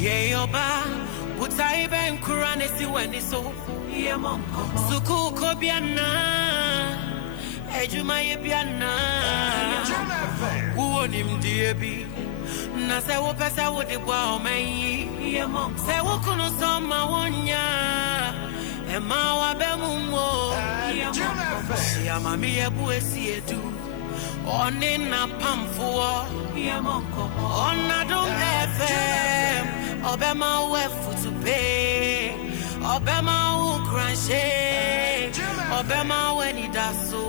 Ye oba, utai ben kurane si weni so. Ye Bo Nkommo. Suku ko biana, ejuma ye biana. Uwo nim diebi, na se wo pese wo de bwa omenyi. Ye Bo Nkommo. Se wo kunu soma wonya, ema wa be mumo. Ye Bo Nkommo. Ya mami ye bu esi edu. Oni na pamfuo. Ye Bo Nkommo. Ona Adom FM. Obema wefu to pay. Obema ukranshe. Obema weni daso.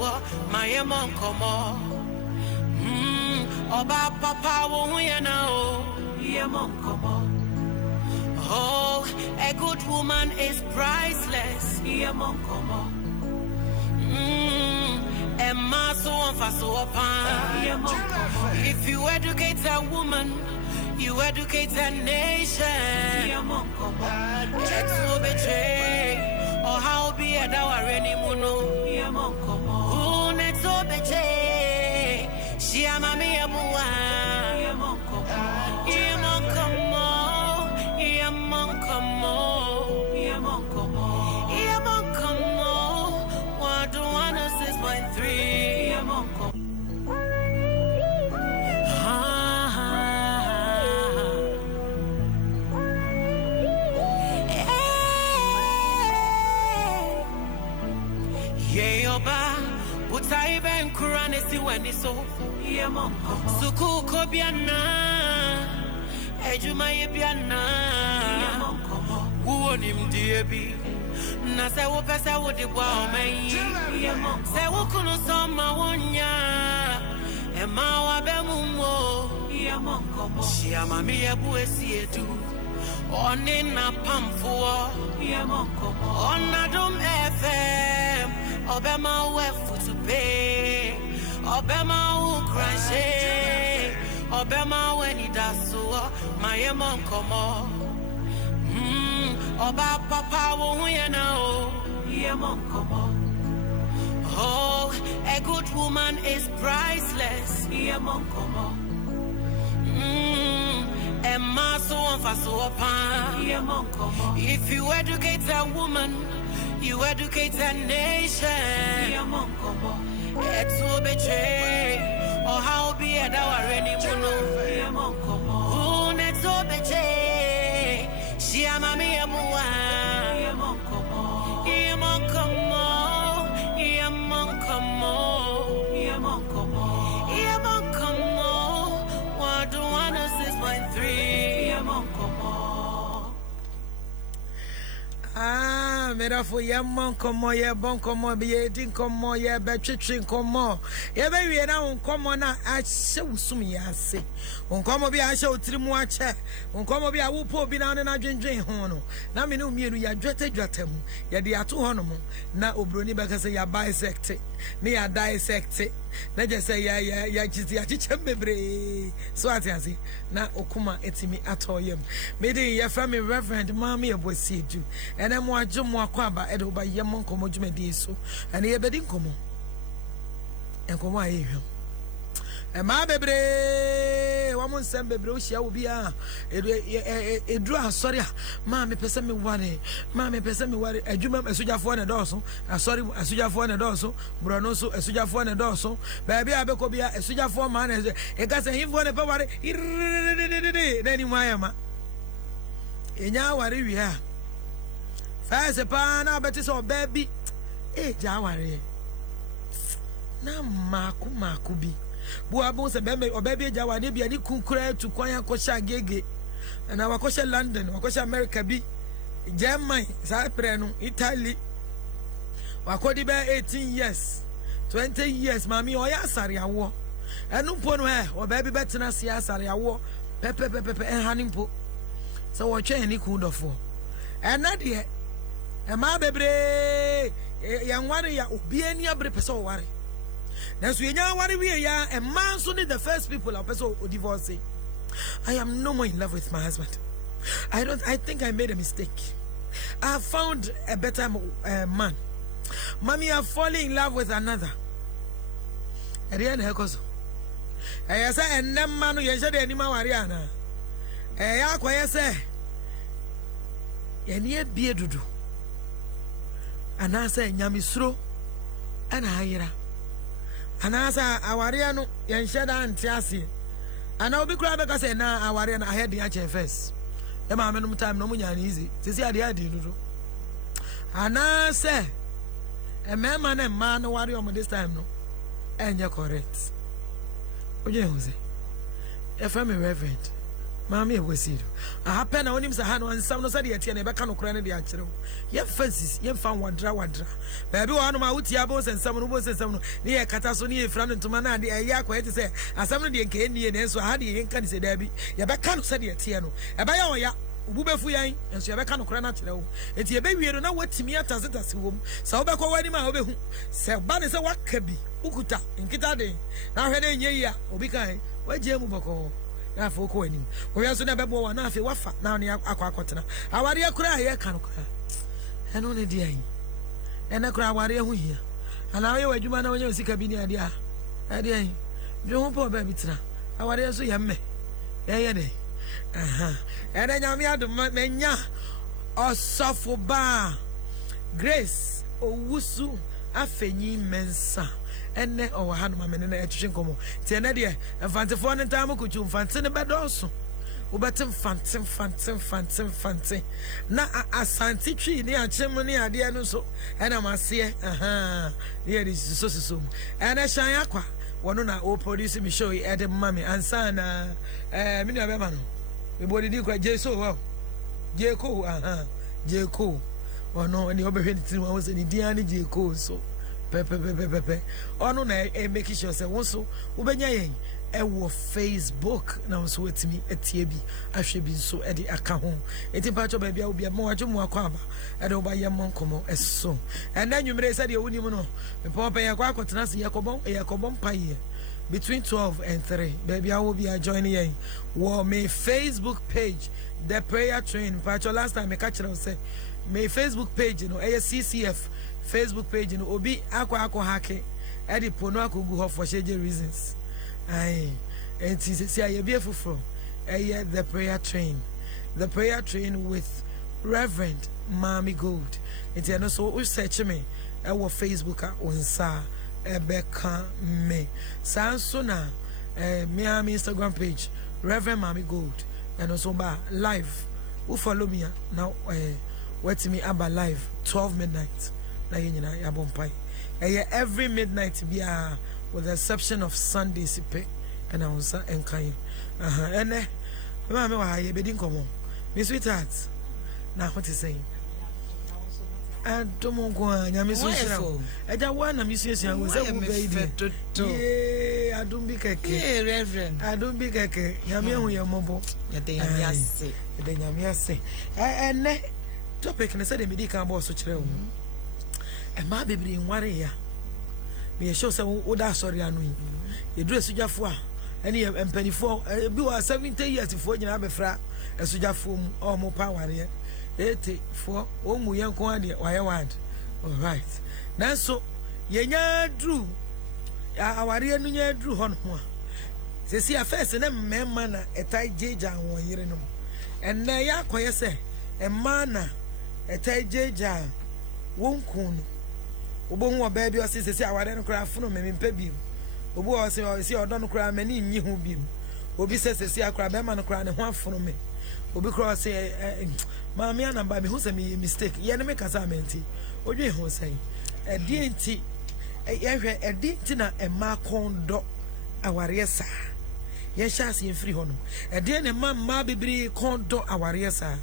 My Bo Nkommo. Oba papa wo na o. Ye Bo Nkommo. Oh, a good woman is priceless. Ye Bo Nkommo. Emma so on for so upon. If you educate a woman, you educate a nation. It's so betray or how be a dower anymore. Who next so betray? She am a me a boy. Bo Nkommo. Bo Nkommo. What do 106.3? Bo Nkommo. Ye oba, utai ben kurane si weni so. Ye Bo Nkommo. Suku ko biana, ejuma ye biana. Bo Nkommo. Uwo nim diebi, na se wo pese wo de bwa omenyi. Se wo kunu soma wonya, ema wa be mumo. Bo Nkommo. Shia mami ye bu esi edu. Oni na pamfuo. Bo Nkommo. Ona Adom FM. Obema wefu to pay. Obema ukranshe. Obema weni daso. My Bo Nkommo. Oba papa wo na o. Ye Bo Nkommo. Oh, a good woman is priceless. Ye Bo Nkommo. Emma so on for so upon. Ye Bo Nkommo. If you educate a woman, you educate a nation. Ye Bo Nkommo. It's so betray or how be a dower anymore. Ye Bo Nkommo. Who next so betray? She am a me a boy. Ye Bo Nkommo. Ye Bo Nkommo. Ye Bo Nkommo. Ye Bo Nkommo. Ye Bo Nkommo. What do 106.3? Ye Bo Nkommo. Mera for Ye Bo Nkommo, Ye Bo Nkommo, Ye Nkommo, Ye Betwitwi Nkommo. Ye be wie na Nkommo na ahye usumi ase. Nkommo bi ahye otirimu ache. Nkommo bi awupo bi na na dwendwen ho no. Na me no mienu ya dwetadwata mu. Ye de ato ho no mo. Na obroni be kase ya bisect. Ne ya dissect. Na je say ya chiti ya chichem bebre. So atiasi na okuma etimi atoyem. Me dey ye fa me Reverend Mami Ebosiedu. Ene mo adwo mo akwaba e de oba Ye Bo Nkommo dwumadi so. Ene ye bedi nkommo. Nkommo aye hwam. Ma bebre wa mon sem bebre o hia obi a edru asori a ma me pese me ware adwuma asujafo na doso asori asujafo na doso brono so asujafo na doso ba bia abeko bia asujafo ma na e ga se himfo na pe ware na ni mayama enya ware wi ha fa se pa na beti so baby e ja ware na maku bi buabu se bembe obebi jawa ne bia ni kunkura tu kwan akosha gege na wakosha London wakosha America bi Germany sa pre no Italy wakodi be 18 years 20 years mami oya asare awo enu mpo no obebi betena sia asare awo pepe enhanimpo so wo twen ni kundofo ena de e ma bebre ya nware ya obi ani abre pese wo ware. Now, so you know what we are, a man so need the first people a person who divorce. I am no more in love with my husband. I think I made a mistake. I have found a better man. Mommy, I'm falling in love with another. At the end, I say, and then man, you said, any man, Mariana. I say, yɛne abie dudu anaasɛ nyamesuro ana ayera anaasɛ awarea no yɛnhyɛ da ante ase ana obi kura bɛka sɛ na awarea no ahɛ den akyɛ first e ma menom time no munya ne easy sisi ade ade dudu anaasɛ emema na ma no ware om this time no enye correct oje ho se e fa me reverend Mami ewesido happen na onim sa ha no ansam no sa de yete na be ka no kora ne de akere ye fancies ye fa wadra baabi wa no ma wuti abo sensam no bo sensam no ne ye kata so ne ye fra no ntoma na de ye akwa yete se asam no de nke nie ne so ha de ye nka ne se dabi ye be ka no sa de yete no e ba ya oya ubu befu yan enso ye be ka no kora na akere wo enti ye be wie no na watimi atasetase wo sa wo be ko wani ma wo be hu se ba ne se waka bi ukuta nkita de na hwe nye ya obi kan waje mu boko na afọ ko anim wo yaso na bebo wa na afi wafa na ne akwa aware akura ye ka no kura eno ne di ayi ena kura aware hu hia ana ye wadwuma na wonya osika bi ni ade a ade ayi dwo ho po ba bi tira aware so ye mme ye de ena nyame adom menya osofo ba Grace owusu afenyi mensa enne owa hanu mamene na etwetwe nkomo tie na de mfantefo ne ntam kuchu mfante ne bedoso ubetim fante na asanti twi ne achem ne ade no so ena mase ne de so ena shan akwa wono na o produce me show e de mame ansa na me no be ma no me body di kwa jeso wo jeko jeko wono ne obehwe ni tiri wo se ni dia ne jeko so pepe ono na make sure say wonso ubenya yen e wo Facebook na wonso wetimi etie bi ahwe bi nso e de aka ho eti pa cho ba bia obi ma wajo mu akwa aba e de oba yem nkomo eso ena nwumre say de woni mu no me papa ye kwa akotena se yakobon paye between 12 and 3 baby I will be joining yen wo me Facebook page the prayer train pa cho last time me catch say me Facebook page no CCF Facebook page no obi akwa hake edi pono akogu ho for shege reasons ai enti se aye bi efufro the prayer train with Reverend Mami Gold enti no so u search me e wo Facebook a onsa ebeka me sanso na me am Instagram page Reverend Mami Gold and also ba live who follow me now wait me aba live 12 midnight na yenyina ya bompai every midnight bia with the exception of Sunday sipe and onsa enkan ene ma me wa ye bedi nkomo me sweetheart na what is saying Adom go nyame so shira eja wa na me suasia wo se wo baby ye Adom bi keke Reverend Adom bi keke nyame hu ye mobo ye de nyame ase ene topic ne say de medical boss so kire wo e ma bebiri nware ya me show say wo da sorry anu yi e dure sujafo a ene empanifo bi wa 70 years fo nyina abefra esujafo mu o mo pa ware 80 for o mu yenko ade waye wad all right na so yenya dru aware anu nya dru ho no a sesi a first na memma na etai jeja won yire no enne ya koye se emma na etai jeja won kun obo hu oba bi o sesi aware no kra funu me mpa bi obo o se odo no kra mani nyi hu bi obi sesi akra be ma no kra ne ho afunu me obi kra se maami anamba me hu se me mistake ye ne me kasa menti odwe hu sai edi enti yehwe edi enti na emma kondo aware sa ye shase ye free hono edi ne mamma bibiri kondo aware sa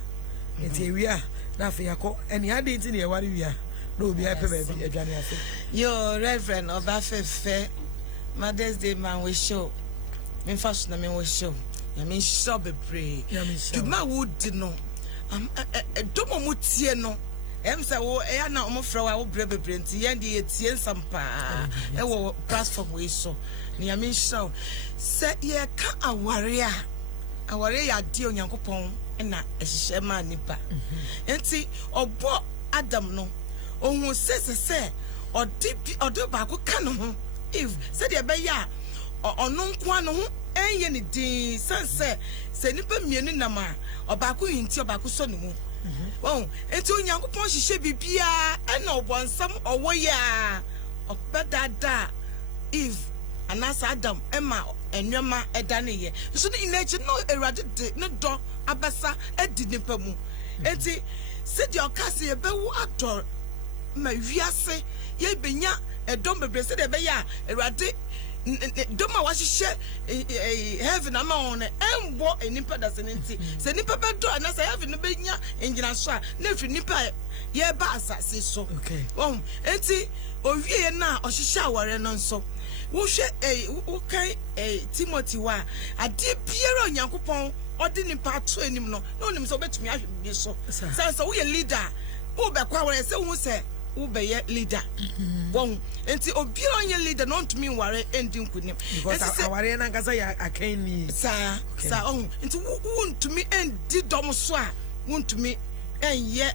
enti ewia na fe yakọ eni adi enti ne yeware wia na obi ape ba bi adwane afe yo Reverend Obafefe Mother's Day man we show me first na me we show ya me show be pray you ma would no domo mutie no say wo e na omofra wa wo brebebre nti ye de tie nsampa e wo platform we so na ya me show say ye ka aware ya de onyankopon na ehihye ma nipa nti obo Adam no ohun se odi ba ko ka no ho if said ye be ya ono nko ano ho enye ne din sense se nipa mienu na ma obako yinti obako so ne mu Well, enti Onyankopon hihye bibia ena obonsam owoye a obedada Eve anasa Adam Emma enwema edane ye so the nature no erade de ne do abasa edi nipa mu enti said your case ye bewu ador ma wiase ye benya edom bebre said e be ya erade doma wahihye heaven ama on embo enipa da senenti se nipa bedo anasa heaven no benya engina so a na fri nipa ye ba asase so okay enti owie na ohihye aware no nso wo hwe Timothy wa ade biara Onyankopon odi nipa ato anim no na onim se obetumi ahwe bi so so wo ye leader wo be kwa wore se wo se wo be ye leader won enti obiara onye leader no ntumi ware endi nkunim because aware na nkasa ya akanni sa enti wo ntumi endi dom so a wo ntumi enye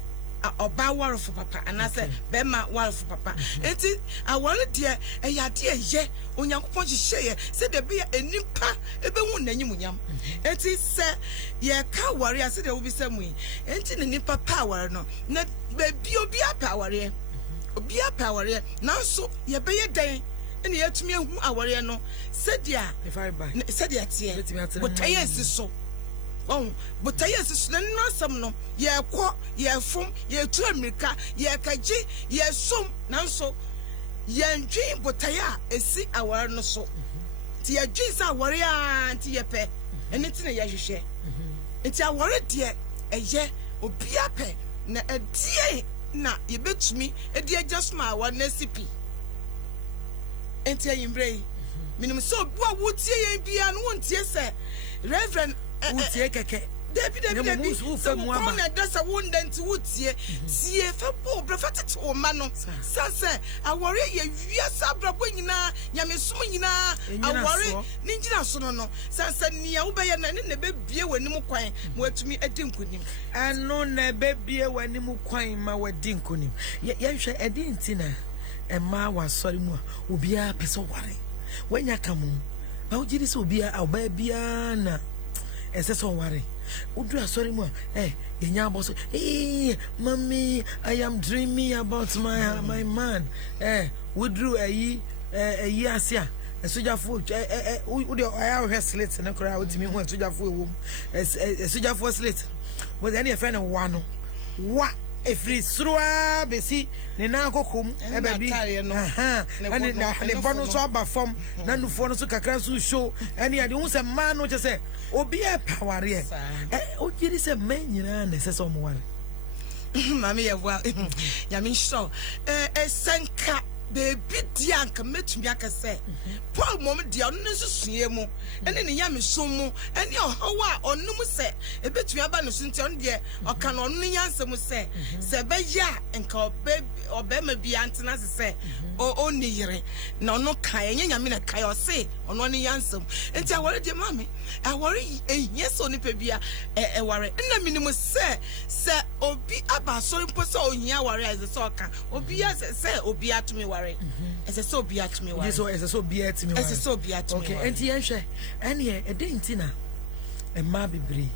oba war for papa and I said bema war for papa enti aware de eyade eye Onyankopon hihye se de be enipa ebe hu nanyim nyam enti se ye ka ware ase de wo bi samu enti ne nipa pa ware no na be obi apaware nanso ye be ye den ene yatumi ehu aware no se dia tie botaye siso botaye siso na nasam no ye kɔ ye fom ye tu America ye kaji ye som nanso ye ndwin botaye a esi aware no so ti ye dwin sa aware a ti ye pɛ ene ti na ye hwehwɛ enti aware de eye obi apɛ na edie na ye betumi edie just ma aware na sipi enti ayimbre minimum so bo a wotie ye bia no wontie se reverend utie keke Debbie so mo na dasa wonda nti wotie tie fa bo brafate o ma no sase awore ye wiasa brabo nyina nyamesum nyina awore ni ngina so no sase nia wo be ye na ne be bie wanim kwan mo atumi edi nkonim eno na be bie wanim kwan ma wadi nkonim ye hwe edi ntina emma wasori mu obi a pese ware wanya kamu ba ojiri se obi a oba bia na ese so ware udu asori mu yenya boso mommy I am dreaming about my man wudru ayi asia esujafo ude aya slate na kora utimi hu esujafo ewom esujafo slate was any friend one wa efri sroa besi ne na akokom ebabi ani na ne bono so aba fom na nufo no so kakra so show ani ade hu se man no che se obi e paware o jiri se man nyina na se so mo ware mami ye wa ya mi sho esenka baby dianka metumi akase Paul mom dia no nsusue mu ene ne ya mesom mu ene ohawa onum se ebetumi aba no sunti on de oka no onu nyansem se se be ya enka obema bia antena se o ni yire na ono kan enya nyame na kai o se ono ne yansem enti awore de mami awore ehieso ni pe bia ware na minimu se obi aba sori mpo se ohia ware as se oka obi se obi atumi ware ese so obi atumi ware ese so obi atumi ware ese so obi atumi okay enti yenhwe ene edenti na emma bebre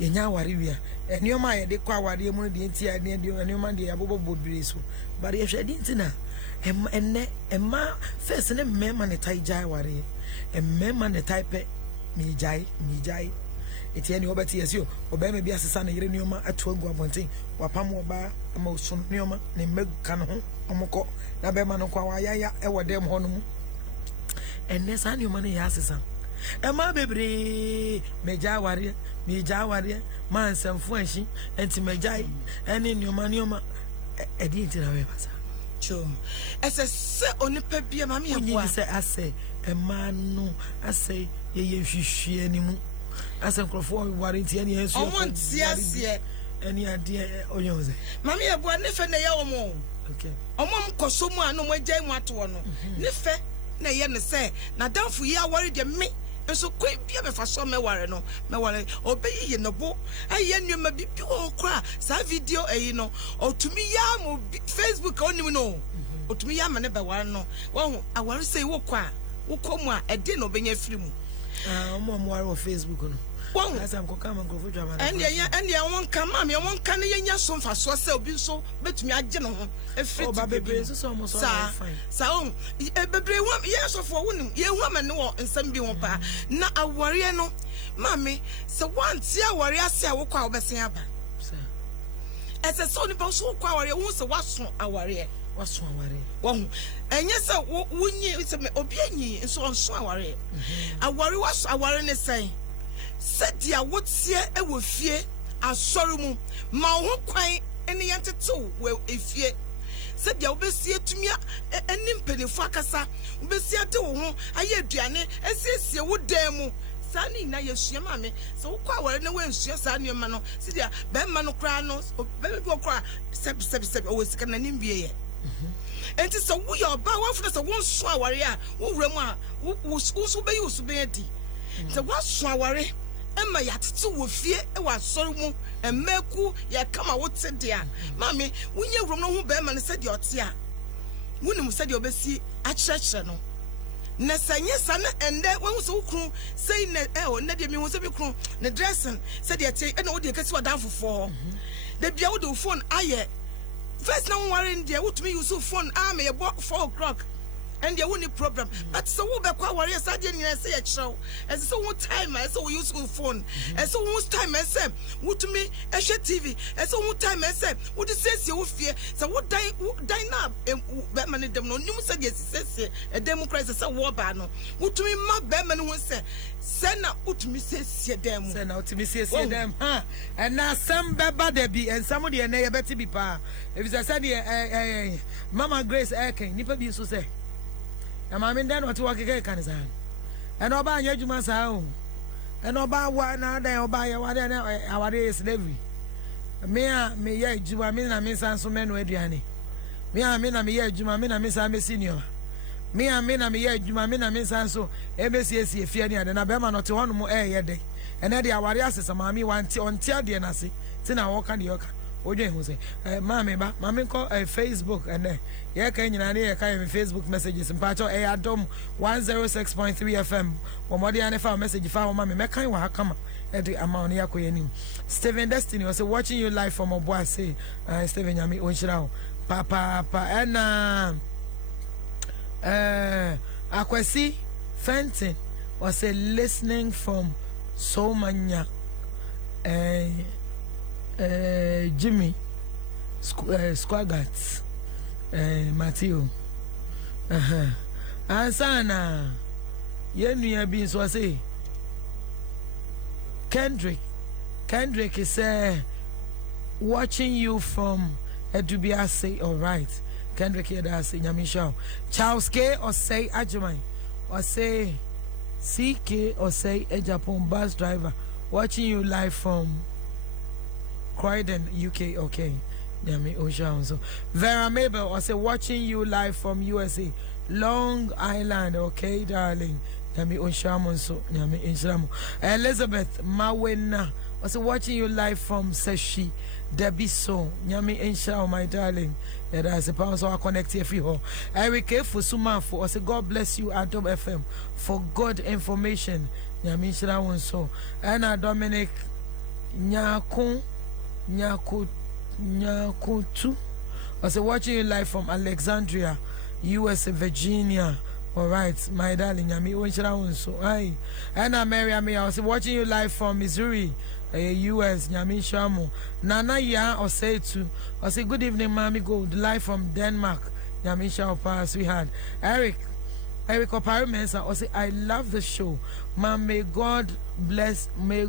yenya ware wia enioma ye de kwa ware mu de enti enioma de abobo bodre so bare yenhwe edenti na emma first ne mema ne tai jai ware emma ne type mi jai etieni obeti yesio obema bi asesa na yire nioma atu agu abonten wapam oba ama osun nioma ne meguka no ho omoko na bema no kwa wayaya ewodem ho no mu enne sa nioma ne ya asesa ema bebre meja ware man semfo anhi enti mejai ene nioma edi enti na we basa cho ese se onipa bia mama ye boa se ase ema no ase ye hwihwie ni mu ase nkrofo warranty ene enso omon tiase ene ade onyoze mama ye boa ne fe na ye omo okay omom koso mu anu mo agyan mu ato no ne fe na ye ne se na danfo ye aware de me enso kwen bia me fa so me ware no me ware obeyi no bo aye nneoma bibi wo kra sa video eyi no otumi ya mo Facebook onim no otumi ya ma ne be ware no wo aware sei wo kwa wo komu a ede no benya firi mu mo ware o Facebook no Won asam ko come go for drama and ya won come am ya won kan yenya so mfa so se obi so betumi agye no ho efiri ba bebre so so mo so fine sa on bebre won ye so for wonim ye hu amane wo nsam bi won pa na awore no mami se wan ti awore ase a wo kwa obesen aba ese so ni pa so kwa awore wo se waso awore won enye se wunyi se obi anyi nso onso awore awore waso awore ne sen sedia wotie e wo fie asori mu ma ho kwan ene yenteto we efie sedia obesie tumia eni mpenefo akasa obesie de wo ho aye aduane esiesie wo dan mu sani na yesua mame se wo kwa awore ne we nsua sani ma no sedia be ma no kra no be bi okra seb o sika na nimbie ye enti so wo yo ba wo funa se wo nso awore a wo wura mu a wo so be yusu be adi se wo so awore emma yatete wo fie e wa sori mu emmeku ye kama wo te dia mami wunye wrom no ho be ma ne se de ote a wunim se de obesi akyerɛkyerɛ no na sanye sana ende won so ukru sei na na de mi ho se bi kru ne dressing se de ate e na wo de kesi wadan fofo de bia wo de phone aye first na worry ndi wotumi use phone me ye 4 o'clock and there won't problem but so we be kwa worry say dey nyina say e kyerɛw as so one time as so we use phone as so one time as wotumi ehwe TV as so one time as wo de sese wo fie so wo dan na be man dem no nim say dey sese e democracy say wo ba no wotumi ma be man ho say na wotumi sese dem say na wotumi sese dem ha and na some beba there be and some dey na ye beti bi pa if you say Mama Grace Eken nipa bi so say na mama ndan what work ke kan san and oba anya djuma sa o and oba wa na dan oba ya wa na awade slavery me ye djuma me na me san so me no aduane me na me ye djuma me na me san me senior me na me ye djuma me na me san so e be sie fie ni ade na be ma no te hono mo ye de and e de awade asesa mama wanti onti ade na se ti na wo ka de yo ka oje hu say mama ba mama ko Facebook and ye ka nyina ne ye ka me Facebook messages mpacho Adom 106.3 FM wo modi ane fa message fa wo mama me kan wa kama e de ama on yakoye ni Steven Destiny was watching you live from Obuase Steven Yami onchira papa and Akwesi Fenton was listening from Somanya Jimmy Squagats Matthew Ansana Yenu bin so say Kendrick is watching you from Edubiase. All right, Kendrick here that say Nyamisha Charles K or say Ajumai or say CK or say a Japan bus driver watching you live from Croydon, UK. Okay, Nyami Osha so Vera Mabel or say watching you live from USA, Long Island. Okay, darling. Nyami Osha so Nyami Inshamo. Elizabeth Mawena was watching you live from Seshi Debbie so Nyami Insha, my darling. Yeah, that's a pound so I connect here for Eric Fusuma for say God bless you Adom FM for good information. Nyami Insha so Anna Dominic Nyakutu I was watching you live from Alexandria, USA, Virginia. All right, my darling, Nyami Insha so hi Anna Mary I was watching you live from Missouri, US. Nyami Shamu Nana ya or say to I say good evening mommy gold live from Denmark. Nyami Shamu sweetheart Eric Opari Mensa or say I love the show. Mom, may God bless, may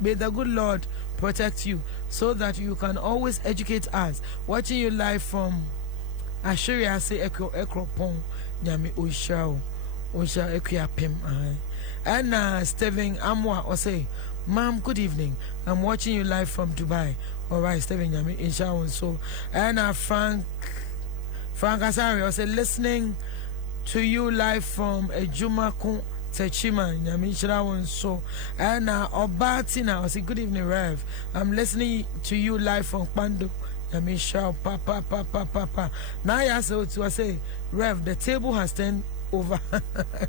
the good Lord protect you so that you can always educate us. Watching you live from Ashuria say Ekropon Nyami Osha Equiapim and Steven Amwa or say Mom, good evening. I'm watching you live from Dubai. All right, Steven Nyami Insha so and Frank Asari also listening to you live from Ejumakun Techima Nyami Insha so and Obatina also good evening Rev. I'm listening to you live from Pando Nyami Insha papa. Now I also to say Rev, the table has turned over.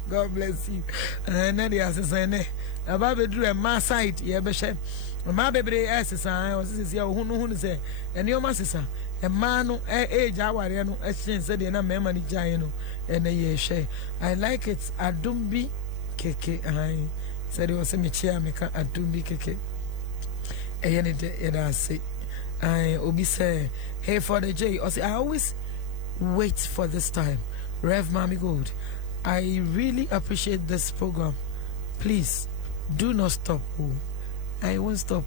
God bless you. And then the assassin, about the dream, my side, yeah, Beshem. My baby, assassin, I was here, who say, and your master, a man, age, our exchange, said, and a memory giant, and a year share. I like it, Adom be keke. I said, it was a chair maker, Adom be keke. And I say, I Obi say, hey, for the J, I always wait for this time. Rev Mami Gold, I really appreciate this program. Please do not stop. I won't stop.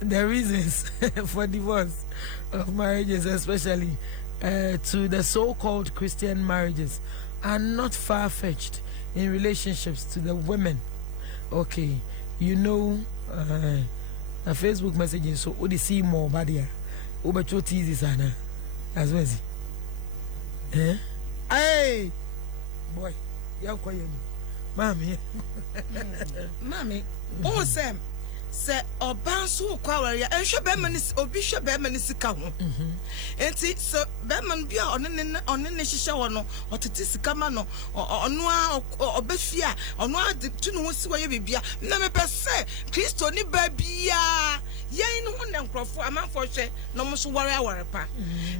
The reasons for divorce of marriages, especially to the so-called Christian marriages, are not far-fetched in relationships to the women. Okay, you know, a Facebook messaging, so would you see more badia? Ubecho teasy sana as well as hey boy, you're quiet, mommy. Mommy, oh, Sam. Say or bounce who quarrel and show Beman or Bishop Beman is a cow. And see, so Beman be on the show or to Tisicamano or Noir or Befia or Noir to know where you be. Never per se, Christo ni baby. Yea, no one and Crawford, a man for share, no more warrior pa.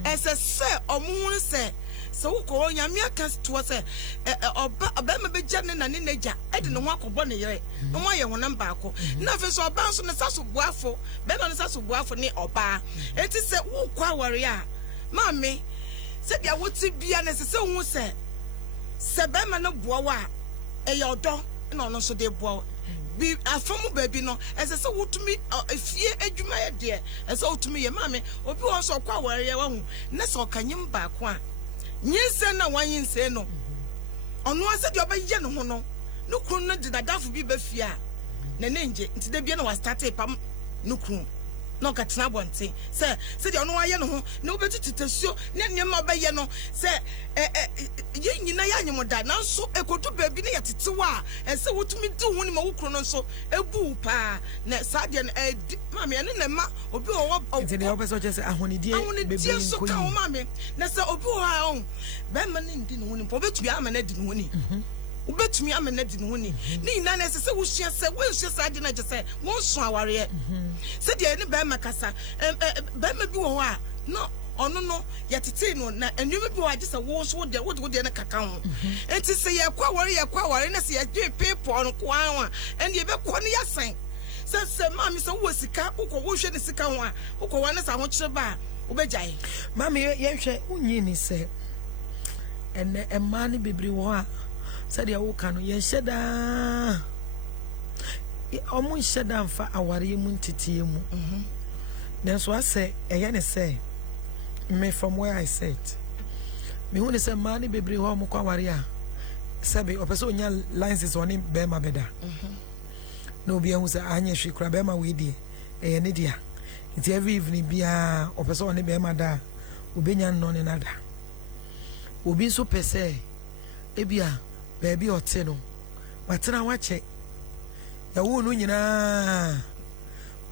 As a sir or moon say. So go on your mere cast to us or Bama be Janin and Ninaja. I didn't walk on Bonnie. No more you want to back. Nothing so bounce on the sass of waffle, Bema on the sass of waffle near or bar. It is a woo qua warrior. Mammy said, ya would be unnecessary, who said, Sabema no boa, a your dog, and on so they bow. Be a former baby no, as I saw to me, if ye edge my dear, as all to me, your mammy, or you also qua warrior, that's all can you back one. Yes, na one yin say no. On one said your baby no no crone did a daff be befia. Nanenge, into the piano was started pam no croon. No catna one thing. Sir, said you know I know no better to show Nanya Mabayano. Sir, yin na that now so a go to baby at Tiwa and so what to me do when my cronon so a boo pa net Sadian mammy and then ma or be in the opposite just a honey dear. I want to dear so come, mammy. That's all boo her own. Batman didn't win, for which we am an edin winning. Bet me I'm a net in winning. Nina said, "Who she said, well, she said, I didn't just say, won't show warrior." Said the any Bama Cassa, Bama Bua, no, or no, yet it's in one, and you may be just a wash wood, there would be in a cacao. And to say, a quarry, and I see a dear paper on Quawa, and you have quania sang. Says, Mammy, so was the cap, who wash in the Sikawa, who go on as I want to buy. Ubejai. Mammy, yes, Unini said, and a money be brewa. Said ya wokano ye sheda omu sheda mfa aware mu ntete mu then so I say eye ne say me from where I said me hu ne say mani bebre ho mu kwa aware a sabe opeso nya licenses on be ma beda no bi hu say anya hwe kura be ma we die eye ne dia nti every evening bia opeso on be ma da obenya no ne nada obi so pese ebia baby oteno watena wache ya wonu nyina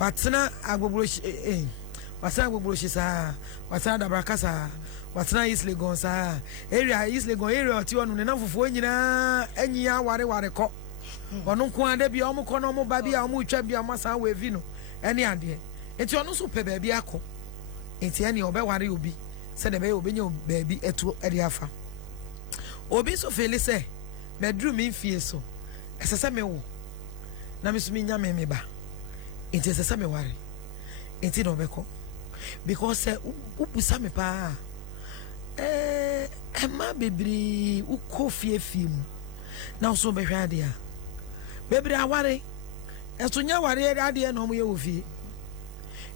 watena agbogboshi sa watena dabrakasa watena East Legon sa area East Legon area oti onu ne nafufu nyina anyi aware ko onu ko ade bia omo ko no omo ba bia omo twa bia masa we vi no ene ade enti onu so pe baby akọ enti ene obeware obi se de be obenya baby etu ade afa obi so fele se bedroom in fie so esese me wo na me so me nya me ba enti esese me ware enti no beko because upusa me pa ema bebri ukọ fie mu na so be hwa ade a bebri aware eso nya ware ade na omo ye wo fie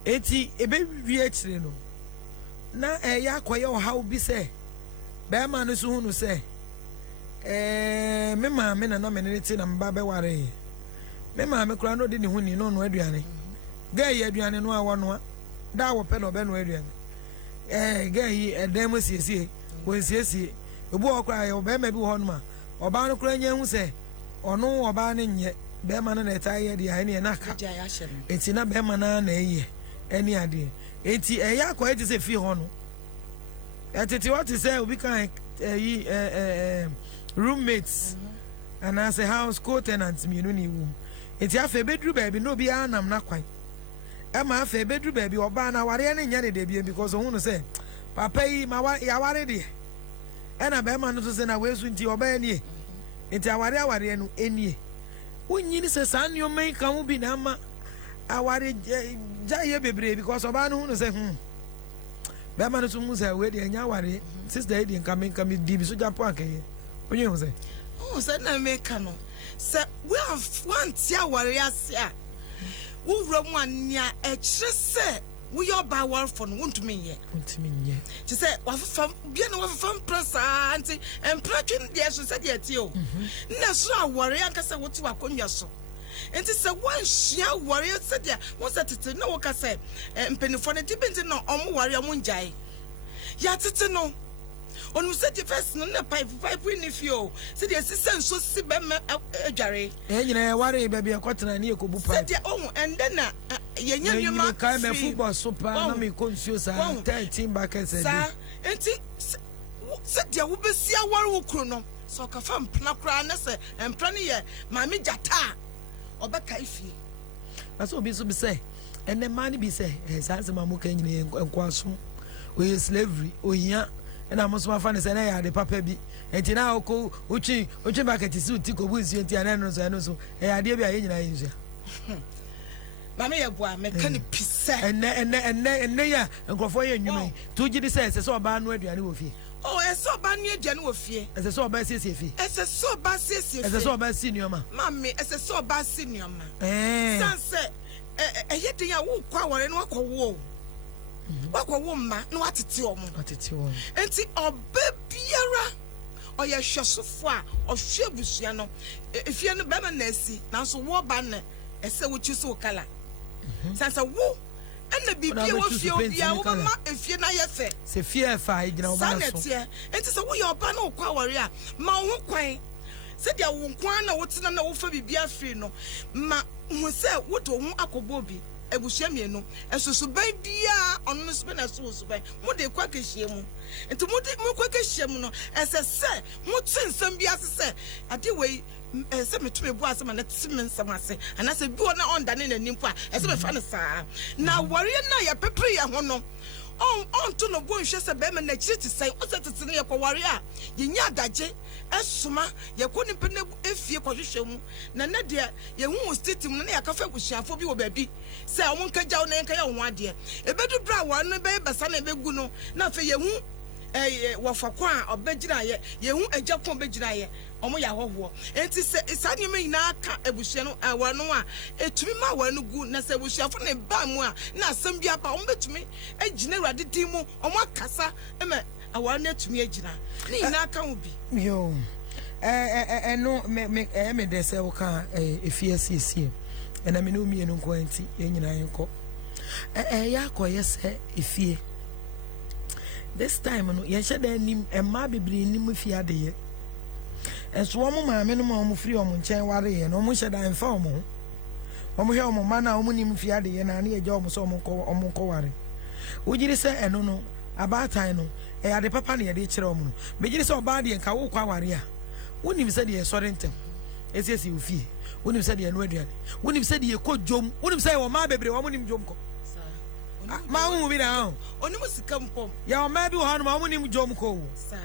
enti ebe wie kire no na ya akoye o ha obi se be ma no so hunu se me ma me na no me ne ti na mba be ware me ma me kura no de ne huni no no aduane ga yi aduane no awo no da wo pe no be no aduane ga yi edem siesie won siesie ebu okura ye be ma bi ho no ma oba no kura nya hu se ono oba ne nye be ma no na eta ye de ha ne na ka enti na be ma na na eye eni ade enti eya kwa eti se fi ho no etiti what say obi kan roommates and as a house co-tenants me no ni wom enti afa bedru baby no bi anam na kwan ema afa bedru baby oba na ware ne nya ne de bia because ohun no say papa yi ma ya ware de ena be ma no so say na wesu nti oba ni enti aware no enie wonyi ni se sanyo men kan wo bi na ma aware jaye bebre because oba no hu no say be ma no so mu say we de nya aware sister de nka me di bi so japo akeye onye hu say oh say na make no say we have one tia aware asia wo wura mu ania e kire say we your by war for no wontumi nye ti say wafafa bia na wafafa pressa anti empratwe de so say de tie o na so aware anka say wotu akonwa so enti say one shia aware say de won say tete na wo ka say mpenifo ne dibenti no omo ware omo njai ya tete no onu say the first no na pipe ni fio say the assistant so si be adware nyina ware baby akotena ne ekobu pipe say the oh and then na yenya nyuma ka me football super na me confuse sa 13 buckets a day enti say the wo be si aware wo kro no so ka fa mpna kra na say mpra ne ye mami jata obeka ifie that's obi so be say and the man be say sanse mamuka nyina enkwaso we slavery ohia and I'm also fan say na ya de papa bi enti na oko uchi bucket si uti ko bu nsu enti ana no so ya de bi aye nyina yinsu mama ye boa me kan pise enne ya nkrofo ye nwuma to gidi say se oba no aduane wo fie oh ese oba no aduane wo fie ese se oba siesie fie ese se oba siesie ese se oba si nyoma mama ese se oba si nyoma sanse ye den ya wo kwa wore no akọwo wakwo ma no atete omo enti obabiara oye hwesofo a ohwe abusua no efie no bema na asi nanso wo ba na ese wo chiso kala sansa wo ena bibia wo fie obia wo ma efie na ye fe se fie fa igina oba so sanetie enti se wo ye oba na okwa wore a ma ho kwan se dia wo kwan na wo tena na wo fa bibia free no ma hu se wo do ho akobo bi ebusua mienu esusu ban bia onu so na so ban mo de kwa kehie mu enti mo kwa kehie mu no esese mo tsinsam bia sese ade wei ese metume bu asema na tsinsam ase ana se bi ona onda ne nanim pa ese me fa ne saa na wore na ya pepre ya ho no on to no bo nhwe se be me na chiri ti sai o se tete ne yakọ ware a ye nya adagye esuma ye ko ni pene efie kwohwehwe mu na na de ye hu stitim no na yakafa kusiafo bi wo ba bi se o monka gyaw na yanka ya ho ade ebedu bra wa no be basa na ebegu no na fe ye hu wafakwa obegyina ye hu agyakon obegyina ye omo ya hoho enti se isanye me nyina aka ebusua no awano a etumi ma wanu gu na se ebusuafo ne ba mu a na asem bia ba omo betumi agina awade din mu omo akasa eme awano etumi agina ne nyina aka ho bi yo no me de se wo ka efiasiesie ena me no mienu nko enti ye nyina yenko ya koye se efie this time no ye hyeda nim emma bibiri nim fia de ye enso wo maame no ma wo free wo nchen ware ye no mo hyeda enfa wo mo hwe wo ma na wo nim fia de ye na na ye gya wo so wo ko ware wo giri se eno no abatan no ade papa na ye de kire wo no be giri se oba de nka wo kwa ware a wo nim se de ye sore ntem esiesi wo fie wo nim se de ye no aduane wo nim se de ye ko jom wo nim se ye wo ma bebre wo nim jom ko ma hu bi na oni musika mpom ya o ma bi wo hanu ma onim jom ko wo sa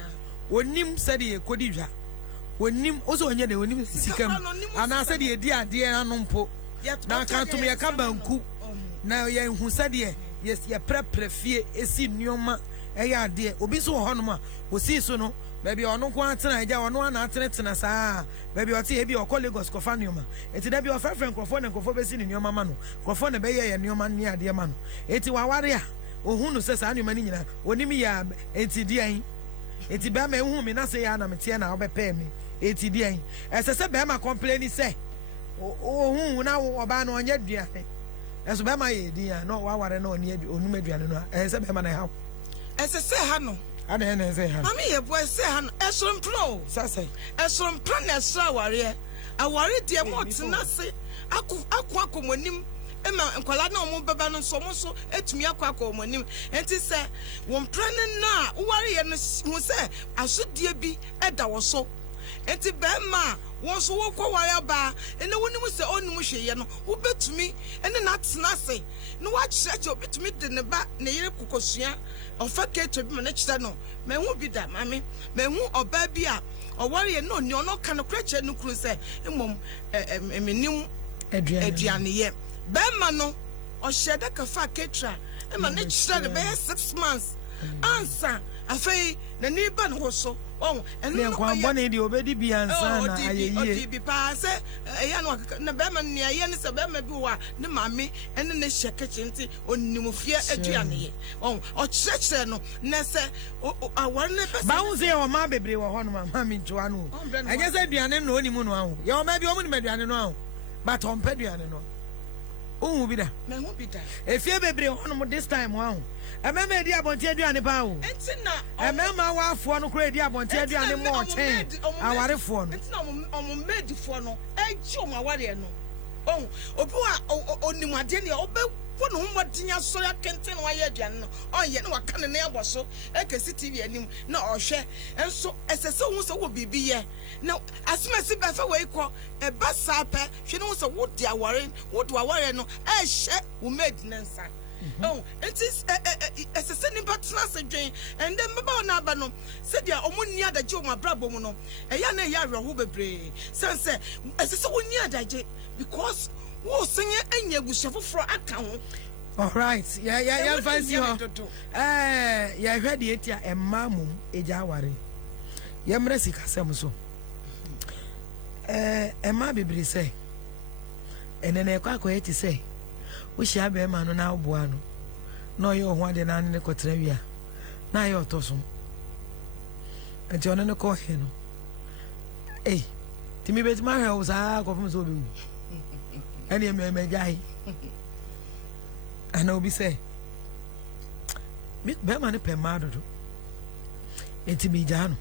onim se de ye kodi dwa onim oso onye de onim sika ana se de di ade anu mpo na kan tum ye ka banku na ye hu se de yes ye prefie esi nneoma eya ade obi so hanu ma osi so no baby onu ko atena eja onu ana atena saa baby oti e bi okọ Lagos ko fa nneoma eti da bi o friend krofo na krofo be si nneoma ma no krofo na be ye nneoma ni ade ma no eti waware a ohunu se saa nneoma ni nyina onim ya eti di an eti be ma ehu mi na se ya na metie na obepe mi eti di an esese be ma complain se ohun na oba na onye duane eso be ma ye di an no waware na oni onum aduane no esese be ma na ha esese ha no ada na ese ha mami ye boy se ha no esrompro sase esrompro na esra aware de mo tena se akomonim ema nkwala na omo beba no so mo so etumi akwa omonim enti se won prane na ware ye no hu se asodie bi eda wo so enti be ma won so wo kwa ware ba ene wonim se onim hweye no wo betumi ene na tena se no wa church obetumi de ne ba ne yere kokosua ofa keto bi me ne kira no me hu bi da mame me hu oba bi a oware no ni ono kan kreche no kru se emom eminim aduane ye be ma no o shede ka fa ketra e ma ne kira de be 6 months answer afei na ni ba no so oh eno no kwa ne di obedi bi ansa na ayeye odi bi pa se eya no na be ma ne aye ne se be ma bi wa ne mame ene ne sheke chinti onimufie aduane ye oh o chirechire no ne se awar ne pese ba hu se o ma bebre wo ho no ma mi ntoa no anye se aduane no onimu no ahu ye o ma bi o mu ni aduane no ahu but on pe aduane no hu bi da me hu bi da efie bebre ho no this time ahu emema edi abonte aduane pa o enti na emema wa afo no kura edi abonte aduane mo chen awarefo no enti na omo medifo no eji omo aware no oh obi wa onimade ne obe no mmodinya so ya kenten wa ye aduane no onye ne waka ne na aboso ekesi tv anim na ohwe enso esese hu so wo bibi ye na asumasi ba fa we ko e ba sape hwe ne hu so wo di aware no ehye wo made nensa oh it is esese ni patna sedwen and then baba na aba no said ya omuni adaje o mabrabo mu no eya na eya awerho bebre sense esese woni adaje because wo senye anya bushefoforo aka ho. All right, yeah, fancy ho. Yeah, hwede etia emma mum eja aware. Ye mre sikasem so. Emma bebre say. Enene kwa eti say. We shall be man no na oboa no no ye ho ade na ne kotra wi a na ye otoso enti ono ne ko he no timi bet ma he o sa ko fum so bi wu ene me jai ana obi say be man pe ma do enti bi ja no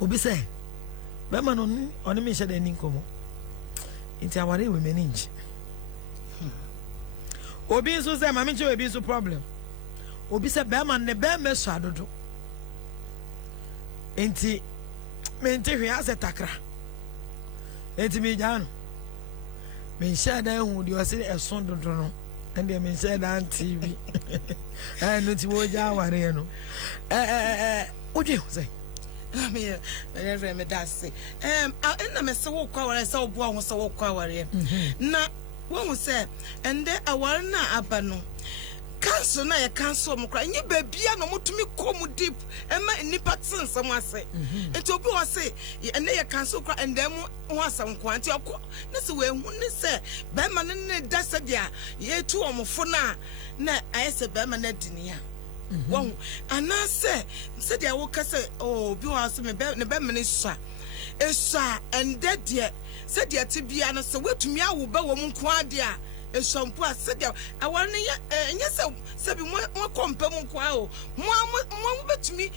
obi say be man oni mi hye de ni nkomo enti aware we manage obi so say mama nche obi so problem obi say be man ne be meso adodo enti mente hwe ase takra enti mi jano me shada hu di o se eson dodo no ende me shada tv no ti wo ja ware no oje say me me da say na me se wo kwa ware se wo bo ho se wo kwa ware na won say ende awar na aba no cancel na ye cancel mo kra nye babia no motumi kom deep ema nipa tsensam ase enti obi wo say ene ye cancel kra ende mu ho asam ko anti okọ ne se we hu ne se be ma ne da se dia ye tu omfo na ayese be ma na dinia won ana se dia wo kase obi wo so me be me ne sua esua ende dia se dia ti bia no se wetumi awo ba wo mu nko ade a esompo a se dia awar ne nya se bi mo kompa mu nko a o mo betumi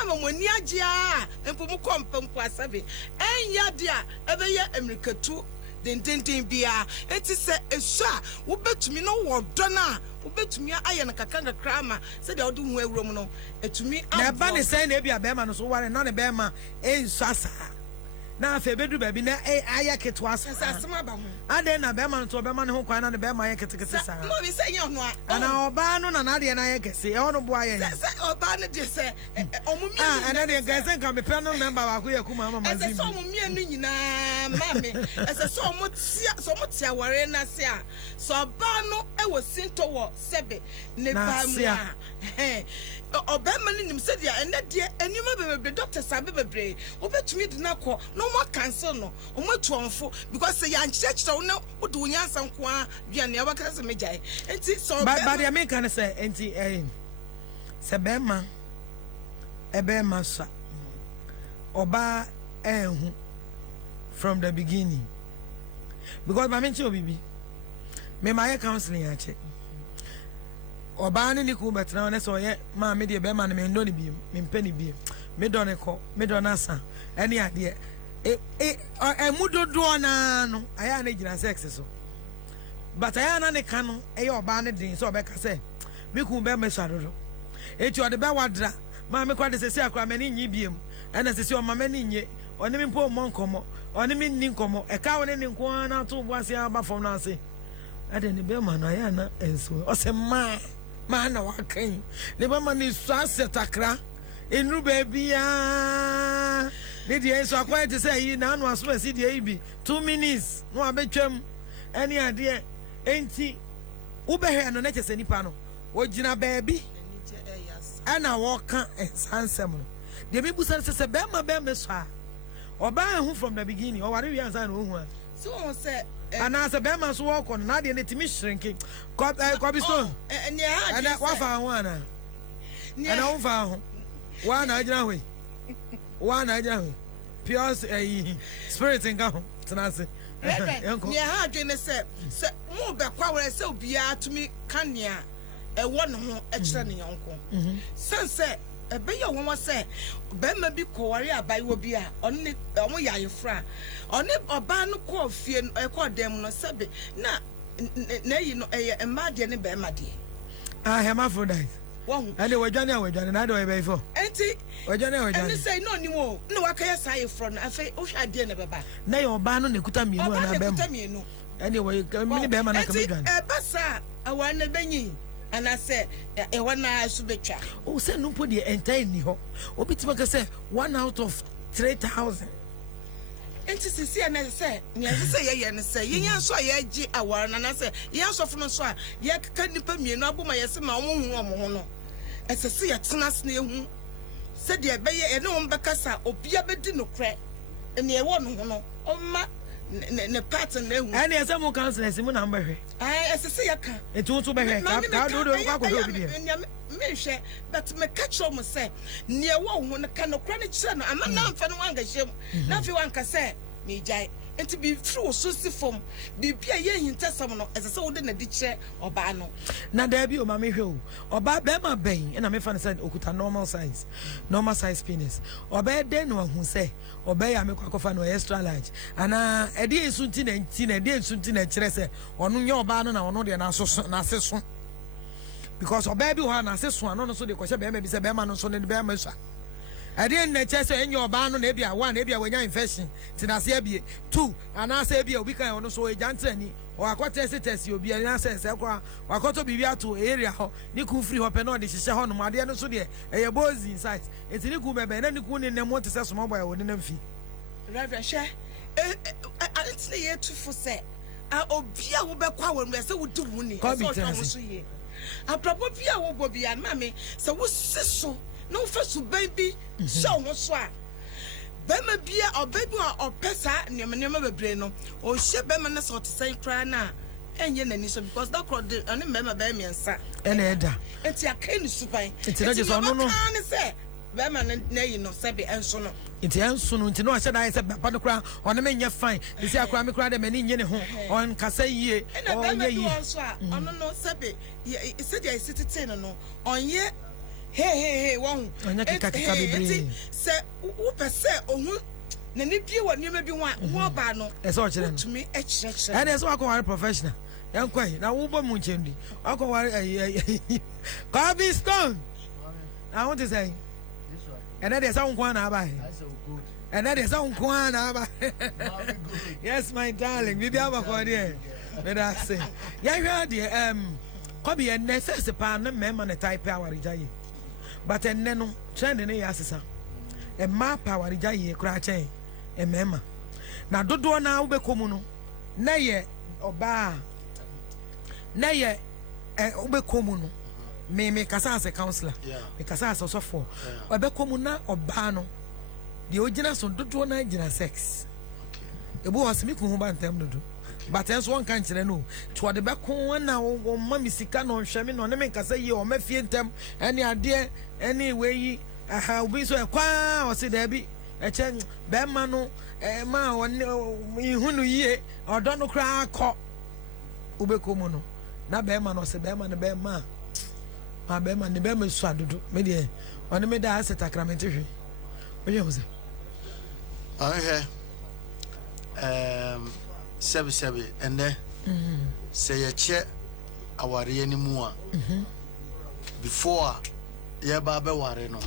amamoni age a empo mo kompa nko asabe enya dia ebe ye amerikatu den bia eti se esua wo betumi no wo do na wo betumi aye na kakanga krama se dia odu hu awurom no etumi na ba ne sai na bia be ma no so ware na ne be ma ensasa na afa bedu ba bi na aya keto asema ba ho ade na be ma to be ma ne ho kwan na be ma aya ketekete sa mo bi se nya ho ana oba no na de na aya kese e hono bo aya se oba no de se omumi ana de gese nka me pɛ no member ba ko yakuma mama mazim ese so omumi anu nyina mame ese so omotia ware na se a so oba no e wo sinto wo sebe ne ba mu a obema ni nim se dia ene de enima bebe doctor sabe bebre obetumi de na ko no mo cancel no o mo tuonfo because say ya nchechero no wo de onyansa nko a bia ne abaka se megyae enti so but the American say enti se bema ebema sa oba ehu from the beginning because ma menchi obibi me my counseling a check oba ne ni ku betra ne so ye ma me de be ma ne me ndo ne bi me mpe ne bi me do ne ko me do na sa ene ade mudodo na no aya na gina sex so but I ana ne ka no e yo ba ne din so obeka say me ku be me swadodo eti ode be wadra ma me kwa de sesi akra me ni nyi biem ena sesi o ma me ni nye oni mi po Bo Nkommo oni mi ni nkomo e ka woni ni nko na to bo ase aba fom na ase ade ne be ma no ya na enso o se ma na wa kan ne be ma ni so ase takra enu baby ya ne die enso akwa te say yi na anu aso ase die ibi 2 minutes no abetwam eni ade enti wo be hwe no na chese nipa no wo gina baby ana wo kan ensansem no de me busa se be ma so a oba hu from the beginning o ware wi ansa na ohu a so on say ana se be ma so wo kon na de ne timi shrinking copy stone ne ha ana wa fa ho ana ana wo fa ho wa na agina ho pure spirit nka ho tenase ne ha adwene se mo be kwa wore se obia tumi kanea e wo ne ho e kire ne yonko sense ebe ye won se be ma bi ko ware abai wo bi a onne omo ya yefra onne oba no ko fie e ko dem no sebe na yi no e ma de ne be ma de hermaphrodite won ade wajane na de we be fo enti wajane eni say no ni wo na wakaya sa yefra no afi o hwa de ne beba na ye oba no ne kuta mienu na be mo ade we mini be ma na ka be dwan e ba sa awa na benyi ana say e wana su betwa o say no po de entire ni ho obitima ka say 1 out of 3,000 enti sisi ana say ni say ye ne say yen so ye gi awar na say ye asofo no so a ye ka nipa mienu aboma ye se ma omo ho no esese ye tena sene ehu se de be ye ne won bekasa obia bedi no kre ne ye wo no ho no oma ne pattern na ehu ene ese mo counselors mo na mbehwe esese ye ka etu to behwe ka do kwa ko obi de me hwe but me catch on say ne wo ho no ka no kra ne kire no ama na mfa no wanga hyem na fi wanka say me jai enti bi fru so si fom bi bia ye hintasam no esese wo de na di kire oba no na da bi o ma me hwe o oba be ma ben na me fa ne say okuta normal size penis oba de no hu say oba ya me kwakofa no extra large ana e de esunti na de esunti na kire say onu nye oba no na onu de na so na seso because oba bi ho na seso ano no so de kwose be ma bi say be ma no so ne be ma so I didn't know say any of Bano, maybe a 1, maybe when you're infection, Tinasabia, 2, and I say, we can also a Jantani, or a quarter test, you'll be an answer, or got to be to area, you could free open on the Shahon, Madiano Sudia, a boys inside. It's a little baby, and then you couldn't know what to say mobile within them fee. Reverend Share, I didn't say it for say. I obia will be quiet when I say, would do money. I probably will be a mammy, so what's so. No first baby so no so bema bia or baby or pesa nyama bebre no o hye bema na so tsen kra na enye nani so because that crowd ani bema be miensa ene eda enti akai ni supan enti na je so no kan say bema na yi no sebe enso no enti enso no enti no ahye na say papa no kra on me nya fine isi akra me kra de mani nye ne ho on kasa yie on ye yi on no sebe ise dia isitete no onye hey won anya kika bebre se wo pese ohun na ni pie wo niam bi wo ba no e so kire to me e kire and so akọ professional yankwai na wo bo mu nchendi akọ copy stone I want to say this one and that is how nko na aba and that is how nko na aba yes my darling bibi abakọ there me da say ya hwa de copy and necessary pa na mema na type power jaye but enne no trend ne ya asesa e ma power jaye kura chen e mema na dodo na wo bekomu no na ye oba na ye wo bekomu no me kasa as a counselor me kasa as sofo wo bekomu na oba no de ogina so dodo na gina sex ebu wasimi ku hu ba ntem dodo but enso won kan kire no to de be kon na wo mami sika no hwe me no ne me kasa yi o mafie ntem ene ade ene weyi aha obi so e kwa o se da bi e che be ma no ma won ihunu yie odo no kra akọ ubekomu no na be ma no se be ma ne be ma ma be ma ne be ma su adodo me de oni me da asset akrament hwe oye ho se okay sebi and then say ye che aware ni mu a before ye ba be ware no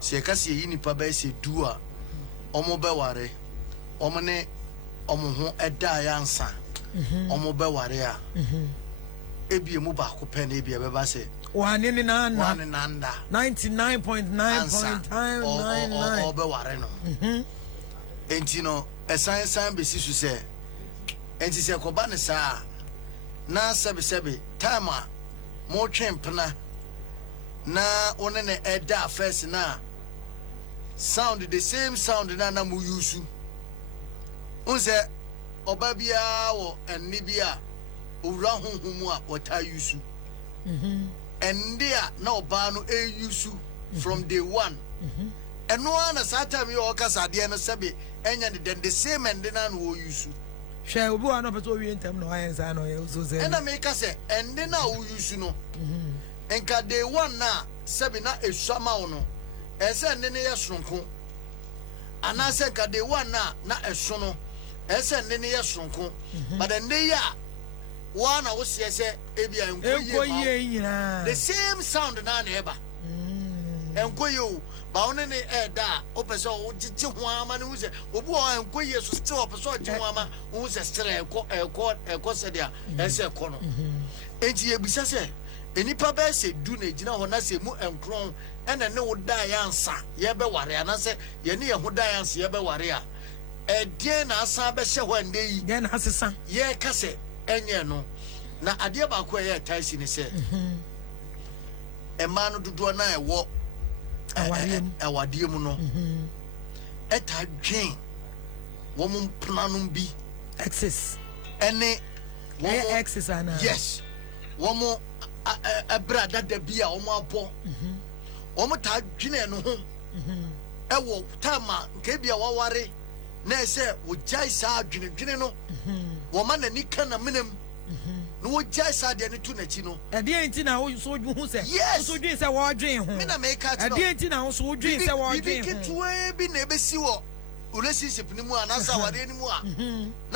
say ka say yi nipa ba say du a omo be ware omo ne omo ho eda ya nsa omo be ware a ebie mu ba ko pe na ebie be ba say 99.999 obe ware no enti no esan be sisu se enti se ko ba ne sa na sebe time a mo twempna na one ne eda first na sound the same sound na mu use unse oba bia wo enni bia owura honhom a wota use endia na oba no use from day one eno ana satam yo kasa de no sebe enya the same and na no use hwe obi wa no peto wi ntem no ayensa no so say ena me ka se ende na wo use no enka day one na sebe na esuama wo no ese ende ne yesronko ana se ka day one na eso no ese ende ne yesronko but ende ya one na wo se se ebia enkoye nyina the same sound na na eba enkoye ba one ne eda o pese o gigi ho ama ne wo se obu o enkoye so still o pese o gigi ho ama wo se stre eko se dia ese eko no enti ebisa se enipa ba se du na gina ho na se mu enkron ene ne wo da ya nsa ye be ware ana se ye ne ye ho da ya nsa ye be ware a edien na asa be hye ho ande yi den asesa ye ka se enye no na ade ba ko ye taisi ne se ema no dodo na ewo awade mu no eta dwen wo mu planum bi access ene wo access ana yes wo mu abrada da bi a wo mu apo wo mu ta dwen no ho ewo tama nke bia waware na ese wo jai sa dwen no wo ma na ni kana menem no wo jai sa de ne tu na chi no ade enti na wo so dwu hu se so dwen se wo dwen ho me na me ka ti no ade enti na wo so dwen se wo dwen bi kitwe bi na ebesi wo relationship ni mu anasa ware ni mu a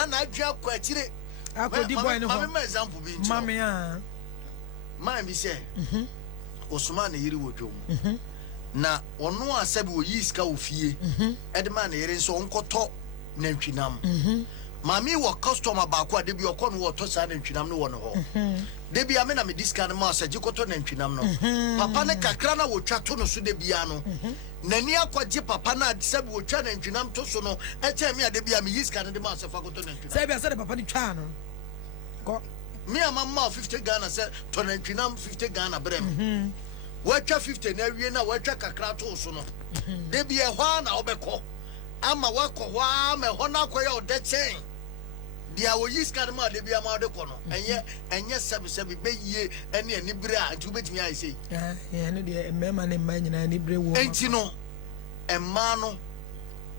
na adwa kwa chire akodi boy no ho mama example bi nti mama ya mama bi se osuma na yiri wo dwom na ono asabi wo yiska wo fie edema na yiri nso onkoto na ntwinam mami wo customer ba ko de bi okono wo to sa na ntwinam no wo no ho de bi ame na me discount ma sa jikoto na ntwinam no papa ne kakra na wo twa to no so de bia no nani akwaje papa na sabi wo twa na ntwinam to so no eche me ade bia me yiska na de ma sa fa koto na ntwinam say bia say de papa ni twa no ko me amama 50 Ghana say to na ntwinam 50 Ghana brem watwa 50 na wie na watwa kakra to so no de bia hwa na obekọ ama wakọ hwa ma ho na akoya ode chen dia wo yiska ma de bia ma de kọ no enye sebi be yie ene ani bere a nti obetimi ayi sei ya ne de mema ne ma nyina ani bere wo enti no emma no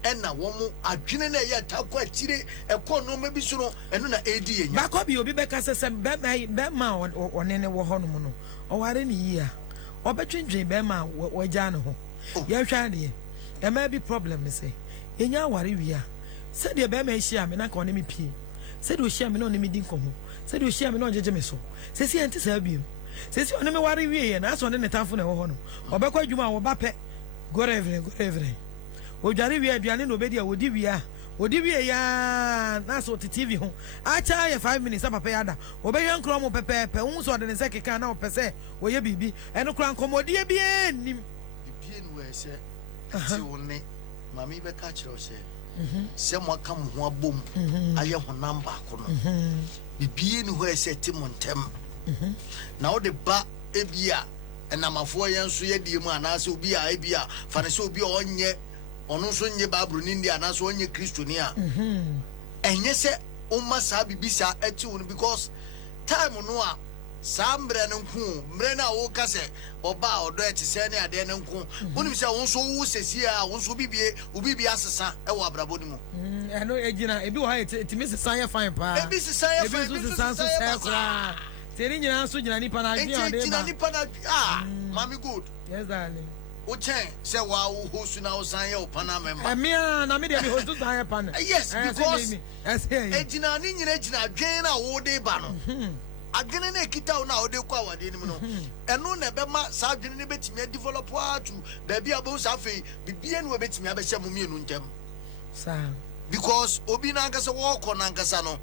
ena wo mu adwene na ye takọ atire ekọ no ma bi so no eno na edi yenya ba ko bi obi be ka se be ma one ne wo ho no mu no o ware ni yi a obetwendwen be ma wo gya no ho ye hwa de e ma bi problem say enya ware wi a se de be ma hia me na ka one me pie se de o hia me na one me din komo se de o hia me na ojeje me so se si enti sa bi se si one me ware wi ye na so ne tafo na wo ho no obekọ adwuma wo ba pe go reverend o dware wi aduane no obedi a wodi wi ya na so TV ho acha ye 5 minutes papa ya da obehwe nkro mo pepepe hu so de ne se keka na opese wo ye bibi eno kra nkomodie bi enim bibie no we se ti woni mami be ka kire o se se mo aka mo ho abom aye ho namba ko no bibie no we se ti mo ntem na wo de ba ebia enamafo ye nso ye die mu anase obi a ebia fa ne se obi a onye ono so nye babru ni ndia na so onye kristo ni a enye se umma sa bibisa eti won because time no a sambre ne nku mre na wo ka se oba odo eti se ne ade ne nku woni se won so wo sesi a won so bibie asesa e wo abrabo ni mu eno ejina ebi wo ha eti mi sesa ye fine pa ebi sesa ye fine ebi so sesa so se kra teri nyina so nyina nipa na adwe ode ba nyina nipa na ah mami good yes darling Uche say wa host na osan ye opana member. Me na me dey me host to pan. Yes, because ejina ni nyina ejina dwen na wo de ba no. Adwene na ekita na wo de kwa wade nim no. Eno na be ma sa adwene ne betimi develop to da bia bo sa fe bibia ne wo betimi abehye mo mienu ntem. Sa Because obi na nkasa wo ko na nkasa no.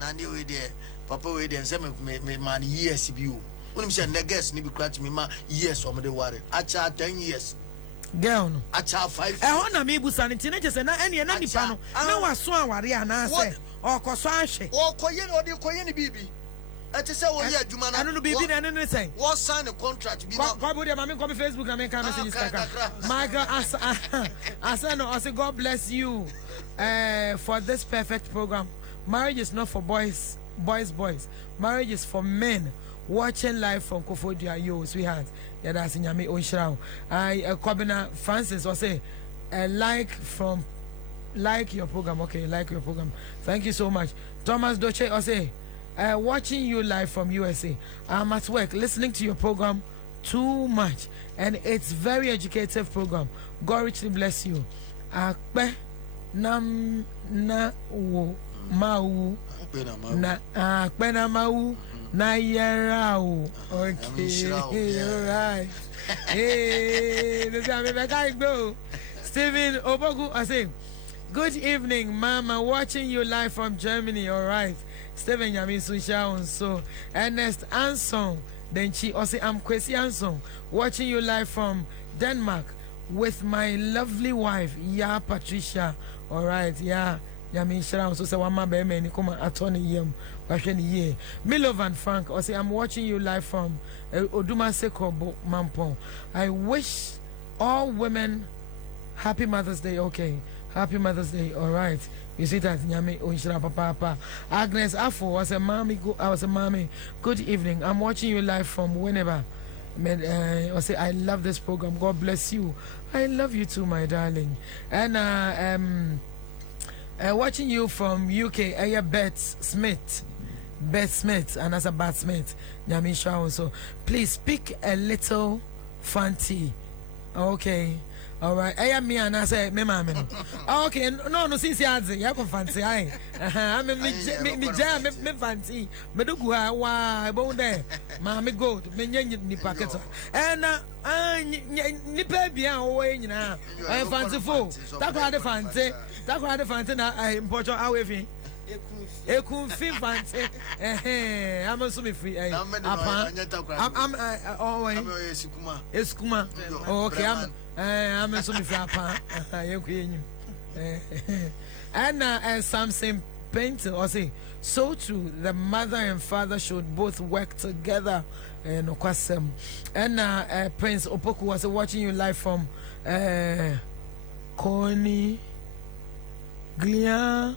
Na ne we de papa we de say me man years bi o. Unim say neges ni bi krat me ma years o me de ware. Acha 10 years. Girl no. Acha 5. Ho na me bu sanity na je na ene na nipa no. Na waso aware ana say okoso ahwe. O koye no de koye ni bibi. Ati say wo ye adwuma na. Anu no bibi na ene ne say. What sign a contract bi na. Kwa body mama come Facebook na me can message kaka. My God, I said no, I say God bless you for this perfect program. Marriage is not for boys. Marriage is for men. Watching live from Kofodia, yo, sweetheart. Yeah, that's in Yami Oshao. Kobina Francis, I say, like your program. Okay, like your program. Thank you so much. Thomas Doche, I say, watching you live from USA. I'm at work listening to your program too much, and it's very educative program. God richly bless you. Akpe nam na wo mau na akpe na mau na yerao. Okay, all right. Hey, this is my guy go. Stephen Obogu, I say, good evening, Mama. Watching you live from Germany. All right. Stephen Yamin Susha so Ernest Anson. Then she also I'm Kwesi Anson. Watching you live from Denmark with my lovely wife, Patricia. All right, Yamin Sharon. So say Wama Beme ni kuma atoni yem. Washeni ye. Milovan Frank. Also I'm watching you live from Oduma Seko Mampong. I wish all women happy Mother's Day. Okay. Happy Mother's Day. All right. You see that Nyame Onshira Papa. Agnes Afo was a mommy. I was a mommy. Good evening. I'm watching you live from whenever. I say I love this program. God bless you. I love you too, my darling. And watching you from UK. Beth Smith, and as a Beth Smith, Nyame Shaw. So please speak a little fancy. Okay. All right. I am me and I say me mama. Okay. No. Since you have fancy. I'm me fancy. Me do go wa bo there. Mama go. Me ni packet. And nipa bia o we nyina. I fancy fo. That kwa the fancy na import awe fi. Ekun fi fancy. I'm also me free. I'm Eskuma. Okay. I'm so and Samson Painter or say so too the mother and father should both work together and Prince Opoku was watching you live from Coney Giuliano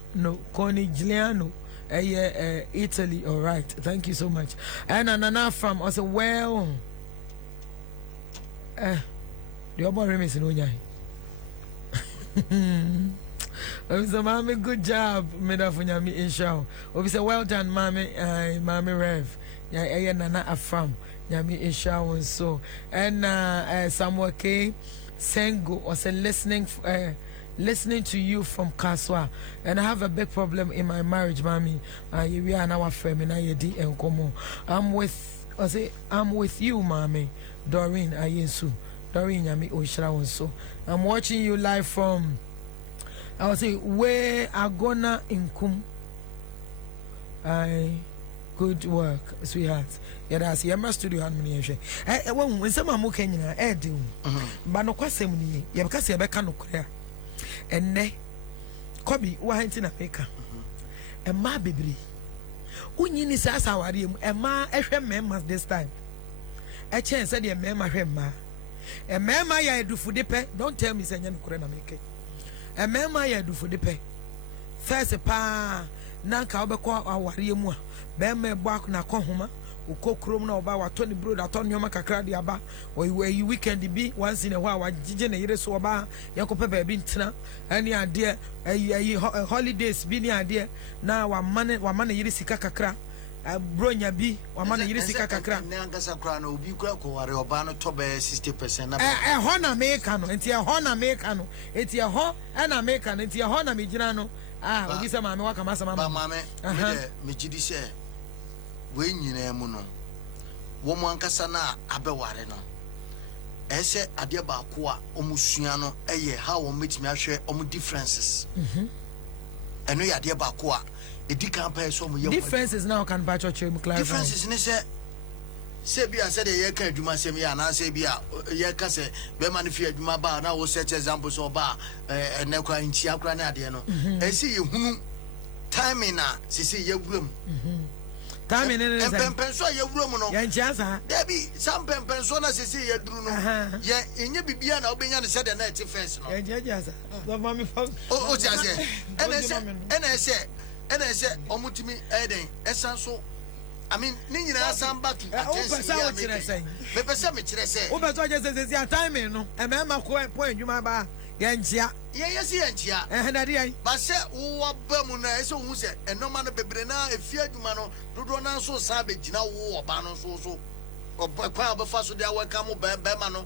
Italy. All right, thank you so much. And Nana from also well the other remix in Unyai. So, mommy, good job, Medafunyami Inshaw. We say, well done, mommy, mommy Rev. Yeah, Nana Afram, Yami Inshaw, and so. And Samuel K. Sengo, or say, listening to you from Kaswa. And I have a big problem in my marriage, mommy. We are now a friend, and I D and Komo. I'm with you, mommy. Doreen Ayensu. Doreen Yami Oshra so. I'm watching you live from I will say where Agona Inkum. Good work, sweetheart. Yeah, that's Yama studio hand me. When some are moving in do. But no question me. You because you become no clear. And ne Kobe, why in a maker? And my baby. Unyini says our and ma members this time. A chance said your member. A mema ya do for the pay. Don't tell me Sanyan Kurena make it. A mema ya do for the pay. First a pa Nanka Obekwa or Wariamua. Bemme Bak na Kohuma, who cook room now about 20 brood at on your Macacradi Aba, or you weekend be once in a while. What Jijan a so about Yako Pepe Bintina, any idea, a holidays, be idea. Now one money Yisika Kakra. bronya bi wa ma no yiri sika kakra ne angasa kra na obi kura ko ware oba no to be 60% na ho na meka no enti ho na meka no enti ho na meka no enti ho na megina no obi se maame waka masama ba maame me gidi se we nyina mu no wo mo ankasa na abeware no ese ade ba ko a omusua no eye how wo metimi ahwe omu differences eno ya ade ba ko a edi kan pa so mo ye differences now can ba church mu clarify differences ne se bia se de ye ka adwuma sem ya na se bia ye ka se be ma ne fi adwuma ba na wo set example so ba ene kwa nchi akra na ade no esi ye hunu timing na se ye wuram timing ne pempen so ye wuram no ye nchi asa debi sam pempen so na se ye duru no ye enye bibia na obenya ne se de na eti first no ye nchi asa so mami fa o ti ase ene se omutimi eden esan so I mean ni nyina san back to attention me pese me kire se o be so je se timing no e me ma ko adwuma ba ye nchia ye si ye nchia na de yan ba se wo ba mu na ese hu se enoma no bebre na efi adwuma no dodo na so sa be gina wo oba no so oba kwa oba so de awaka mu ba ma no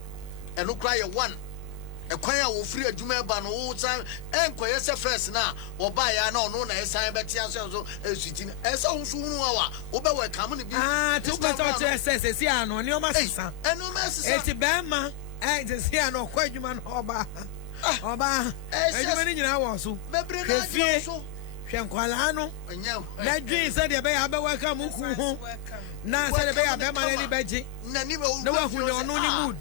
eno kra ye one ekwan a wo free adwuma ba no wo san enkoye se first na wo ba ya na ono na esan betia so esuti esa wo so hunu wa wo be welcome ne bi to be to se si ano ni o ma sisa eno ma sisa eti be ma je si ano kwa adwuma no oba adwuma ni nyina wo so bebre na adwuma so hwenkwala no na dwi se de be ya be welcome ku ho na se de be ya be ma ni beji na ni wa hu ne ono ni mood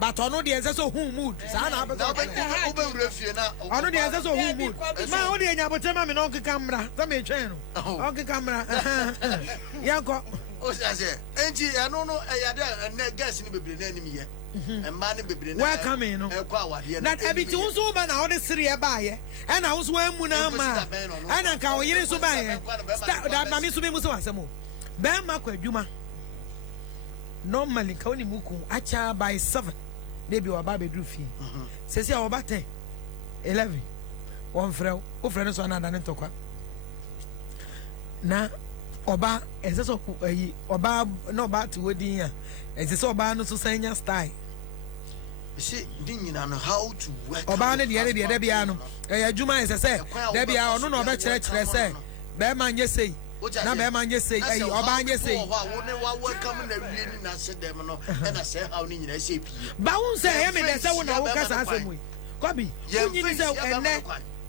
but ono de ense so hu mood sa na abeto obe refie na ono de ense so hu mood ma o de nya bote ma me no nke camera za me twen no nke camera yanko o say enji eno no eyade na gas ni bebre na anim ye emma ni bebre na welcome no e kwa awade na ebiti unso ba na o de sire ba ye e na unso amu na ma e na ka o yire so ba ye da ma mi so be mu so asemo ba ma kwa adwuma normally ka oni muku acha by 7 baby wa ba bedru fi sesi a wo ba 10 11 won frɛ o frɛ no so na da ne tokwa na oba eseso ayi oba na oba ti wodin a eseso oba no so sanya style see din nyina no how to work oba ne de da bia no adwuma esese da bia ono na oba kyerɛ se be ma nye sei na be ma nye sei ayi oba nye sei wo ne wa welcome na wie ni na se dem no e na se how ni nyina se pie ba won se e me de se wo na wo kasa asemu kobi unyi se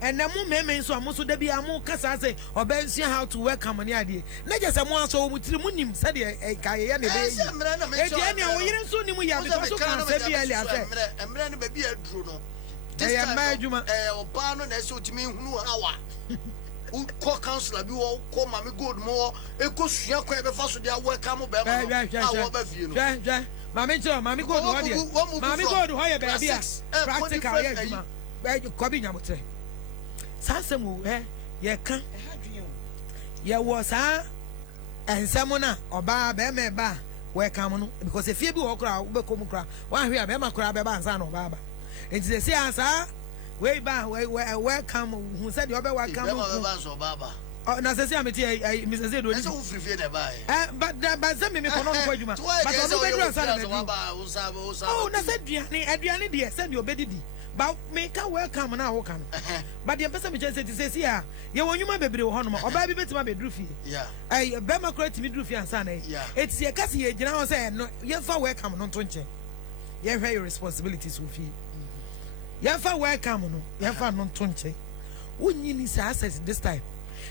ene mu meme nso amuso da bia mu kasa se oba nsia how to welcome ni ade na je se mu aso mu tiri mu nim se de ka ye ne be yi e je ne wo yire nso ni mu ya because so kan se bia li ase emre ne ba bia duro no this time ma adwuma oba no na se otimi hunu hawa ko counselor bi wo ko mami gold mo e ko sua kwa be fa so dia welcome be ma awo ba fie no ja mami gold ho de mami gold ho ye be bia practical ye adwuma ko bi nyamotre sasemu ye kan ye wo sa ensemo na oba be me ba welcome no because if you be wo kra wo be ko mu kra wa hwe be ma kra be ba ansa na oba ba enti se ansa we ba welcome who said you be welcome na se ameti Mr. Zedo ni so free free na ba but se me kono no kwadwuma but onu be dura sa na be oh na se aduane de se de obedidi ba me ka welcome na wo kan but the person me just say see ah ye wonwuma bebre wo hono oba bi betima be duru fie ai be ma correct me duru fie ansa na eti ye kase ye gina ho say no ye fa welcome no to nche ye hwe your responsibilities wo fie ye fa welcome no ye fa no to nche wonyi ni sa access this time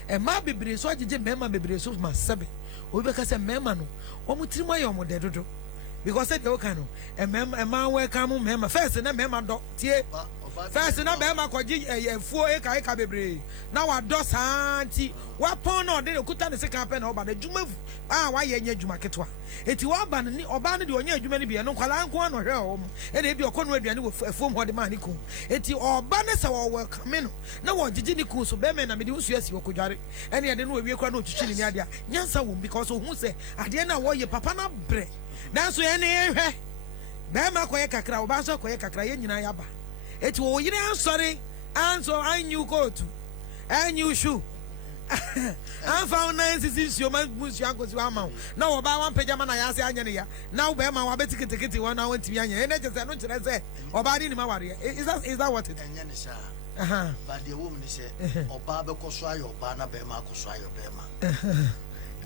e ma bebre so agege mema bebre so ma sebe obi ka say mema no o mutirima ye o mo dedodo because said you can e ma welcome mema first na mema do tie first na mema koji fuo e ka bebre na wa do santi wa pon no de okuta ne sika pe na oba na djuma wa ye nya djuma ketwa eti wa ba ni oba ne de onya djuma ne bia no kwala nko no hwe o e de bi okono aduane wo fuom ho de ma ni ku eti oba ne se wo welcome no na wo gigi ni ku so be me na me de usu asi okudware ene ye de no awie kwa na otwitwi ni ade a nyansa wo because hu se ade na wo ye papa na bre danso ye ne hwe be ma koye kakra oba so koye kakra ye nyina ya ba eti wo yire ansori anso anyu coat anyu shoe I found 9 seasons your man was young was one mount. No, about one pajama, I say, Anya. Now, bear my ticket 1 hour to Yanya, and I just say, or body in my warrior. Is that what it is? But the woman said, or Baba Koswai or Bana Bema Koswai or Bema.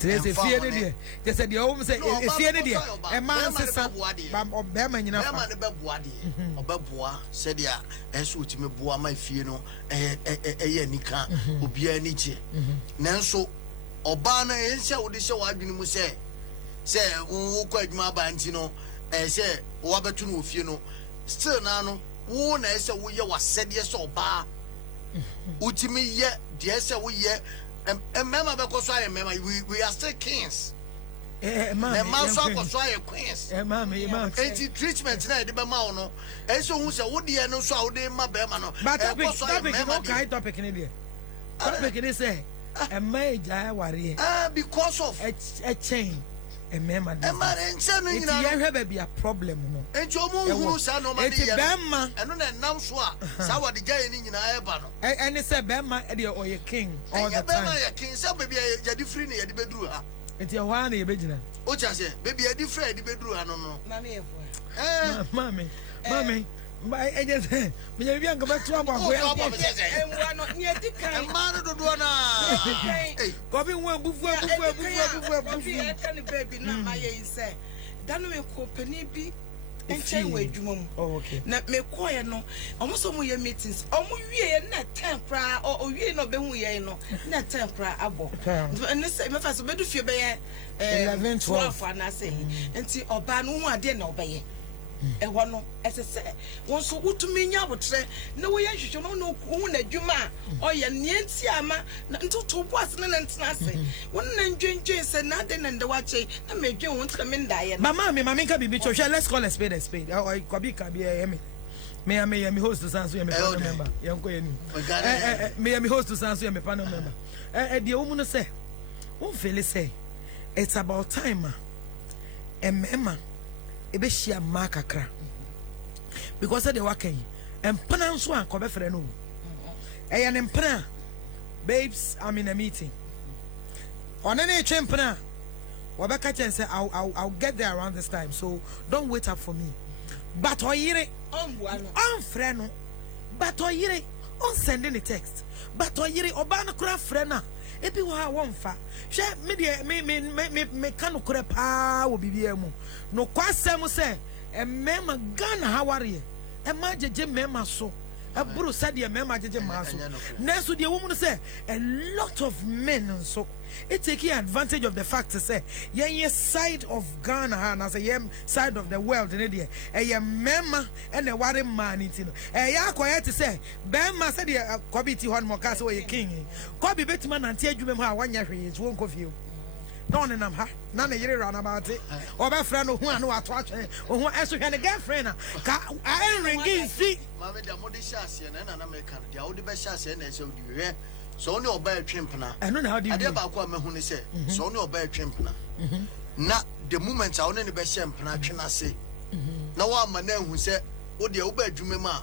There's a fear idea. They said the home say a fear idea. A man says, or Beman, you know, or Babua said, yeah, as which me boa my fear no, a nika, Ubia Nichi. Nanso, Obana, and so the show I didn't say, who quite my bantino, and say, Wabatunu, you know, still nano, who as a we was said yes or bar. Utimi yet, yes, we yet. And remember, because I remember, we are still kings. The man saw was why queens. Mammy, treatment now, the Bamano. And so who said, what do you know? So they my Bamano. But topic in India. Topic in say, a major worry. Because of a chain. A man, and suddenly you have be a problem. And your moon, son, no matter Bama, and on a nam swap. So the guy in Iabano. And it's a Bama, or your king, or the Bama, king, so maybe a different at the bedroom. It's your one, a original. What I say, maybe a different at the bedroom, I don't know. Mammy, my agent, we are young about 12 hours. And one not near the kind. Bobby won't move, baby, not my say. Danu ko pani bi enche we adwuma mu. Oh, okay. Na me koye no, omo so mo ye meetings. Omo wie na 10 kra o wie no be hu ye no. Na 10 kra abo. Ne say me fa so be du fie be ye 11 12 ana say. Enti oba no hu ade na obeye. Ewo no esese won so wutumi nya botre na wo ye hwehwe no no hu na adwuma o ye nienti ama na ntoto bo ase na ntena ase won na ndwendwen se na de na nde wache na medwen won tra me ndaye mama me ka bibi choche. Let's call a spade a spade. Or kwabi ka bi me me host to sanso me panel member yanko ye ni me host to sanso me panel member de omu no say won feel say it's about time mema ebe shia makakra because they were kai empana nso an ko be frɛ no eya ne mpana babes I'm in a meeting one ne twempana wo be catch and say I'll get there around this time, so don't wait up for me. But oyire on frɛ no but oyire on sending a text but oyire oba no kura frɛ na ebi wa wonfa hwɛ me de me kan kura pa wo bibia mu no kwasɛm sɛ emema Ghana haware ema jeje mema so eburu said mema jeje maso na so de wo mu say a lot of men so it taking advantage of the fact to say yen side of Ghana and as a side of the world in there e mema and a worry man it no ya akoye to say bema said the kobiti hon mo ka say we king kobi betima nante adwuma mu a wanya hwe is won kofio no ne nam ha na ne yere run about it oba friend no hu anu ato atwe hu eso hwe ne girlfriend ka ringing see mama de mo de shase na me kan de wo de be shase na se odi hwe so only oba atwempna eno na how do you ade ba ko amahu ne se so only oba atwempna na the moment a woni ne be hyempna twena se na wa ama na hu se wo de wo ba adwuma ma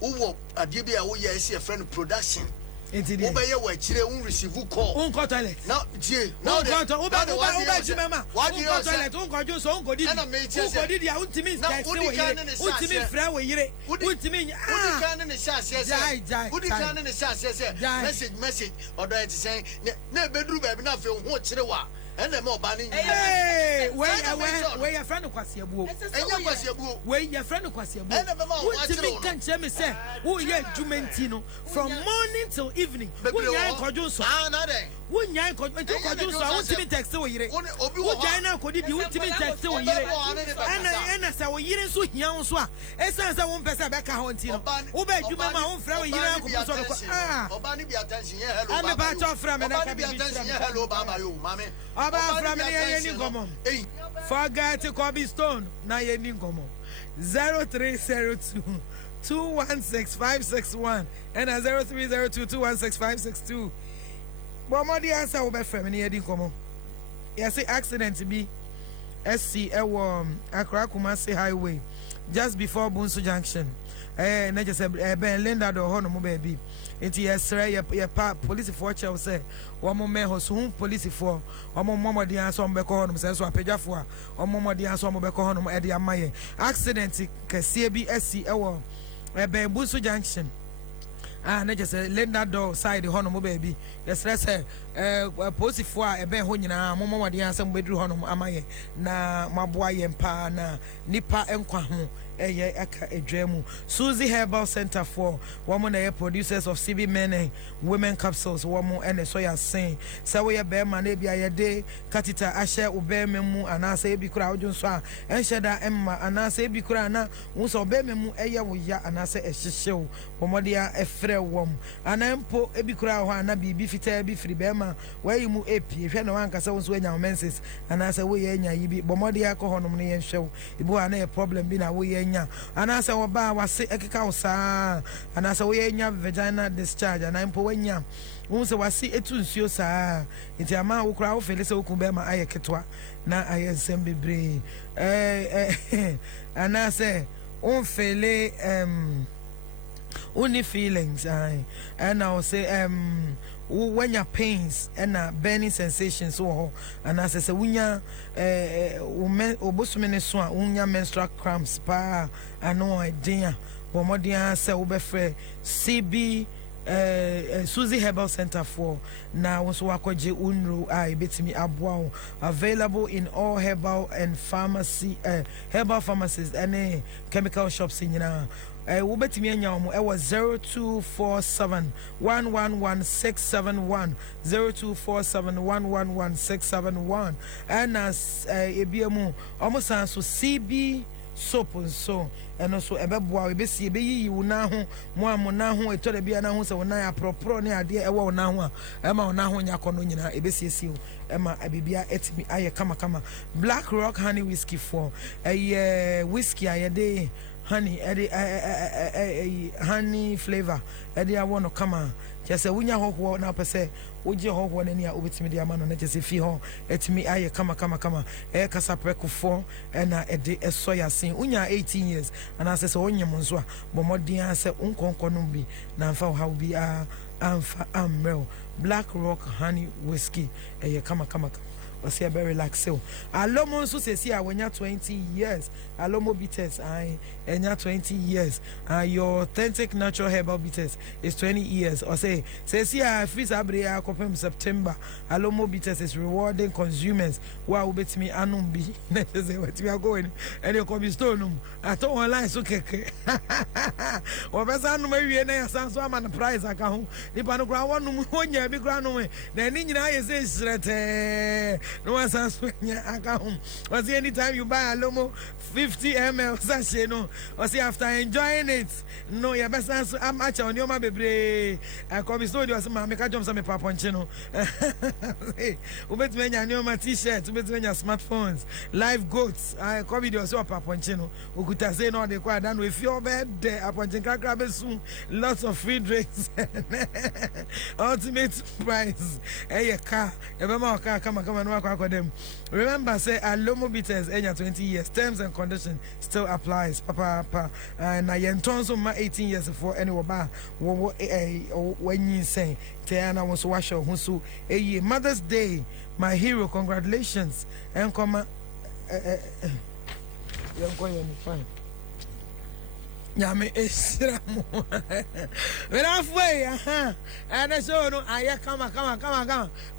wo ade bi a wo ye se friend production wo ba ye wa kire un receive call un ko toilet now tie now the wo ba adwuma ma un ko toilet un ko jo so un ko di dia untimi text wo yire untimi fra wo yire untimi udi kan ne shase se udi kan ne shase se message odo it say na bedru ba bi na fe ho kire wa ene me oba ni we your friend kwase abuo enya kwase abuo we your friend kwase abuo untimi kan che me say wo ye adwumenti no from morning till evening wo nya kojo so na den wo nya kojo so untimi text wo yire wo jan na kodi di untimi text wo yire ena sa wo yire so hia wo so a esa sa wo mpesa be ka ho nti no wo ba adwuma ma wo mfra wo yire akọ so ko oba ni bi attention ye hello baba ba cho fra me na ka bi hello baba yo mama oba fra me ye ni ngomo forget Kobe Stone na ye ni ngomo 0302 216561 and 0302 216562 Bomodi answer wo be frame ni ye di ngomo yes accident bi SC Accra Kumasi highway just before Bunsu Junction. Na just ben Linda do ho no mo baby. Enti yesre ye pa police for chew say wo mo me ho so police for wo mo momodi an so mbeko ho no say so apedwafo a wo momodi an so mbeko ho no e de amaye accident kese bi asi ewo ben Bunsu Junction. Na just Linda do side ho no mo baby. Yesre say police for e ben ho nyina mo momodi an so mbedru ho no amaye na maboa ye mpa na nipa enkwa ho aka edwemu. Susie Herbal Center for women producers of CB men and women capsules woman and soya saying so we be man e bia ye de katita ahye obeme mu anasa e bi kura odun so a enhyeda emma anasa e bi kura na wo so obeme mu eye wo ya anasa ehyehyew pomodia efre wom anampo e bi kura ho ana bibi fita bi firi be ma wayi mu epi hwe na wankasa wo so anya menses anasa wo ye anya yi bi pomodia ko honom ne ye hwew ibu ana e problem bi na wo ye anasa woba wase ekeka wosa anasa wo yenya vagina discharge anampo wanya wo se wase etu nsuo saa nti ama wo kura wo fele se wo kumbe ma aye ketwa na aye nsem bebre anasa on fele only feelings and I will say when your pains and burning sensations so and as I say wunya obosumene so a wunya menstrual cramps pa ano idea bomodian say obefre CB Susie Herbal Center for na wonso wakoje unru betimi aboa available in all herbal and pharmacy herbal pharmacies and chemical shops in wo betimi anya omo e was 0247 111671 0247111671 and as ebiemu omo san so CB soap so eno so ebeboa we besi ebeyi wo na ho mo amona ho etore bia na ho se wo na apropro ne ade ewo wo na ho a ema wo na ho nya kono nyina ebesi esi ema abibia etimi aye kama Black Rock honey whiskey for whiskey ayede honey honey flavor I want to come on just say wunya ho na pese oje ho na ni a obetimi de ama no na just fi ho etimi aye kama kasa preko for na ede esoya sin unya 18 years and I say so onyem nso a bomodin say unkonko no bi na mfa how bi amfa amrel Black Rock honey whiskey kama was here very relaxed so alomo nso sesi a wenya 20 years alomo bitters enya 20 years your authentic natural herbal bitters is 20 years or say sesi a freeze abre akopem September alomo bitters is rewarding consumers wa obetimi anum bi na say wetimi ago any come store num ato online so keke obesa anum awie na yasan so ama na price aka ho nipa no kra wonum honya bi kra no na ni nyina yese srete no one sans aka ho was anytime you buy a lomo 50 ml sachet no or see after enjoying it no your best answer am acha on your ma bebre come so you say ma make jump some papa ponche no ubet menya new ma t-shirt ubet menya smartphones live goats come video so papa ponche no ukuta say no dey kwa dan we feel bad there aponche kakra besu lots of free drinks ultimate price car ebema car kama no akwa them remember say alomo bitters enya 20 years terms and conditions still applies papa na yentonso ma 18 years for any ba wo when you say Tiana was wash your husu Mother's Day my hero congratulations and come fine Yami esiramu halfway and I show no I come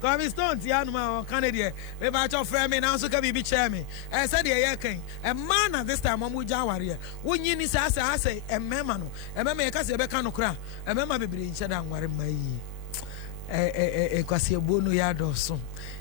come stone ti anu ma Canada me ba cho frame me na so ka bibi chair me said the year kan a man at this time omu jaware wonyi ni sa say emema no emema ye ka se be ka no kra emema bebre nche da nware mai kwase bonu ya doso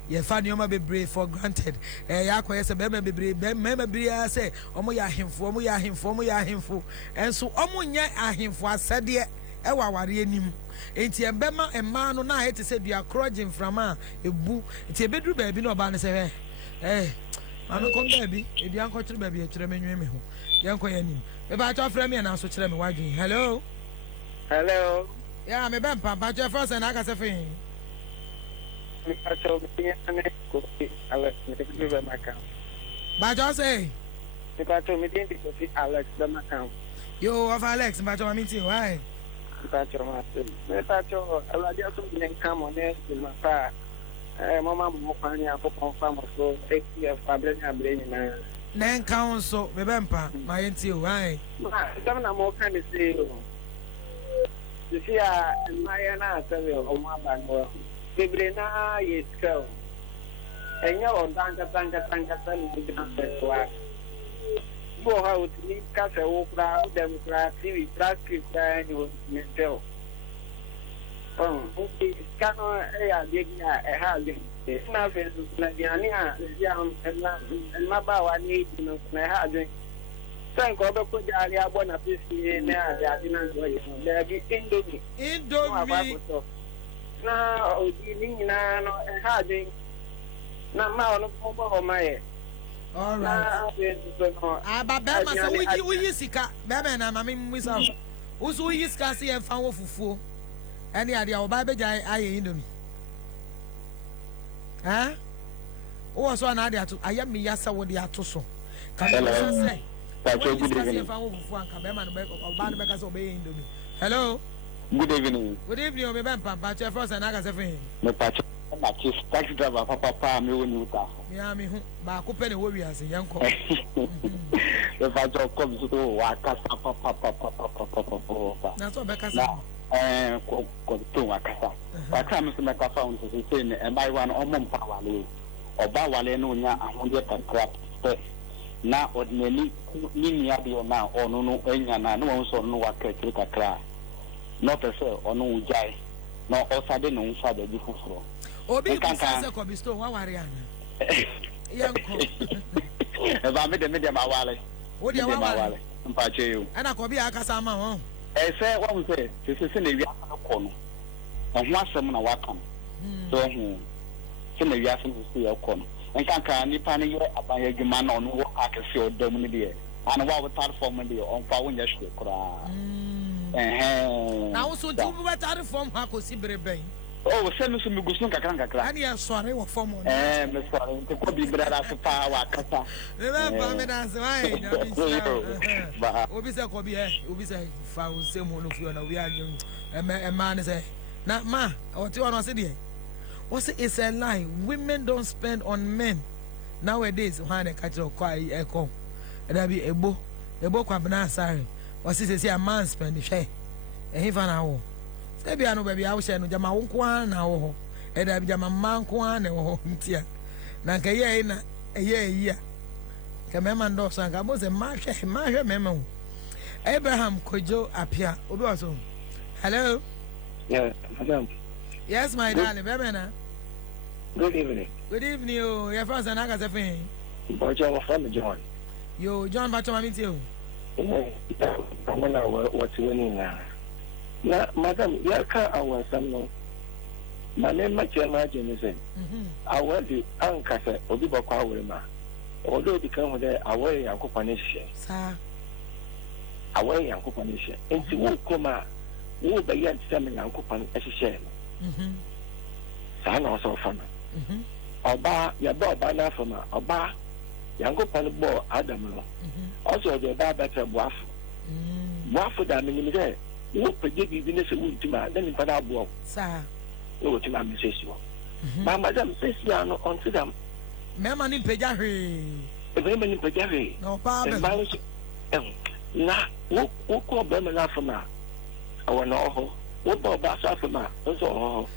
ye fa nioma bebre for granted ya kwa se be bebre bebre say omo ya ahemfo enso omo nya ahemfo asade e waware anim enti embema emma no na hete se dua krogin frama ebu enti ebedru baabi na oba ne se manu kom baabi ebi anko kire baabi e kire menwe me ho yenko yanim e ba cho frame na so kire me wadwen hello yeah me ben papa cho first na aka se fin Bajo say Because to me, think to see Alex the account. Yo, of Alex, but I'm meeting why? Because you're my son. Because you're a radio something come on there in my car. Mama, Mopania, for farmers, so 6 years, Fabrina, brain man. Then council, remember, my auntie, why? Some of more kind of say, you see, my answer on my bank. Sabrina is go. And you're Tanka, go out, leave Castle, crowd, Democrat, TV, plastic, and you will tell. Cannot a housing. It's nothing like young and my bow. Need to know my housing. Thank God, put the area one of this year now. There be Indomie. Now, you mean now, and housing. Not now, no my. All right. But Bama, so we use Sika, Bama, and I mean, we saw who's we use Cassie and found for any idea of Bible I Indomie. Huh? Oh, so an idea to I am me, yes, I would the Atoso. Can you say? Hello. Good evening. Good evening, my Bampa, but your first and I got a friend. My patch, taxi driver, Papa, me when you talk. Yeah, me who, but open the warriors, a young The father comes to Wakasa, Papa. That's what Becca now. To Wakasa. But I'm to make a found to say, and buy one or Mompawale or Bawale no, and 100 crap. Now, ordinarily, Niniabio now, or no, no one saw no work take a cry. Not a sir or no jai, no also didn't know father before. Obi can't be stone, Wawariana. If I made the medium awale, what do you want? And I could be a Casama. I say, what we say, this is in the corner. And once someone welcome. So, send the Yasin to see your corner. And can't Nipani about a man on what I can see or dominate. And what would start for me on power in your school. Now, so do what other form Hako Sibre. Oh, send us some good Kanka. And yes, sorry, what form? Sorry, to put the brother to power. Remember, that's why. Obisa Kobi, Obisa, found some one of you, and we are young. A man is a not ma or 2 city. What's it? It's a lie. Women don't spend on men nowadays. When I catch your quiet echo, and I be a book Kwabana, sorry. What's it? Say a man spend the share. And he found out. Say, I know, baby, I was saying, Jama Unkwan now, and I be Jama Mankwan and Tia. Nakaya, a year. Kamaman Doss and Gamos and Marsha Memo. Abraham Kojo appear. Oboso. Hello? Yeah, madam. Yes, my darling, Bemena. Good evening. Good evening, you. Your first and I got a thing. But you're from John. You, John, but I'm with you. I'm gonna what's winning now. Now, madam, you can't our son. My name, my imagine is it. I was the uncle, Obibaka Wilma. Although become there, away and copanation. Sir. Away and copanation. And to walk come out, who began selling and coupon as a share. Son also from Oba, your dog by now from Oba, young coupon boy, Adom. Also, the bar better waff. Waff that meaning there. You predict business would to my then in Padabo. Sir. No, to my message. My madam says, you are not on to them. Mamma in Pejari. A very many Pejari. No, Papa. Now, who call Bemana from her? I want to know what about Safama? Also,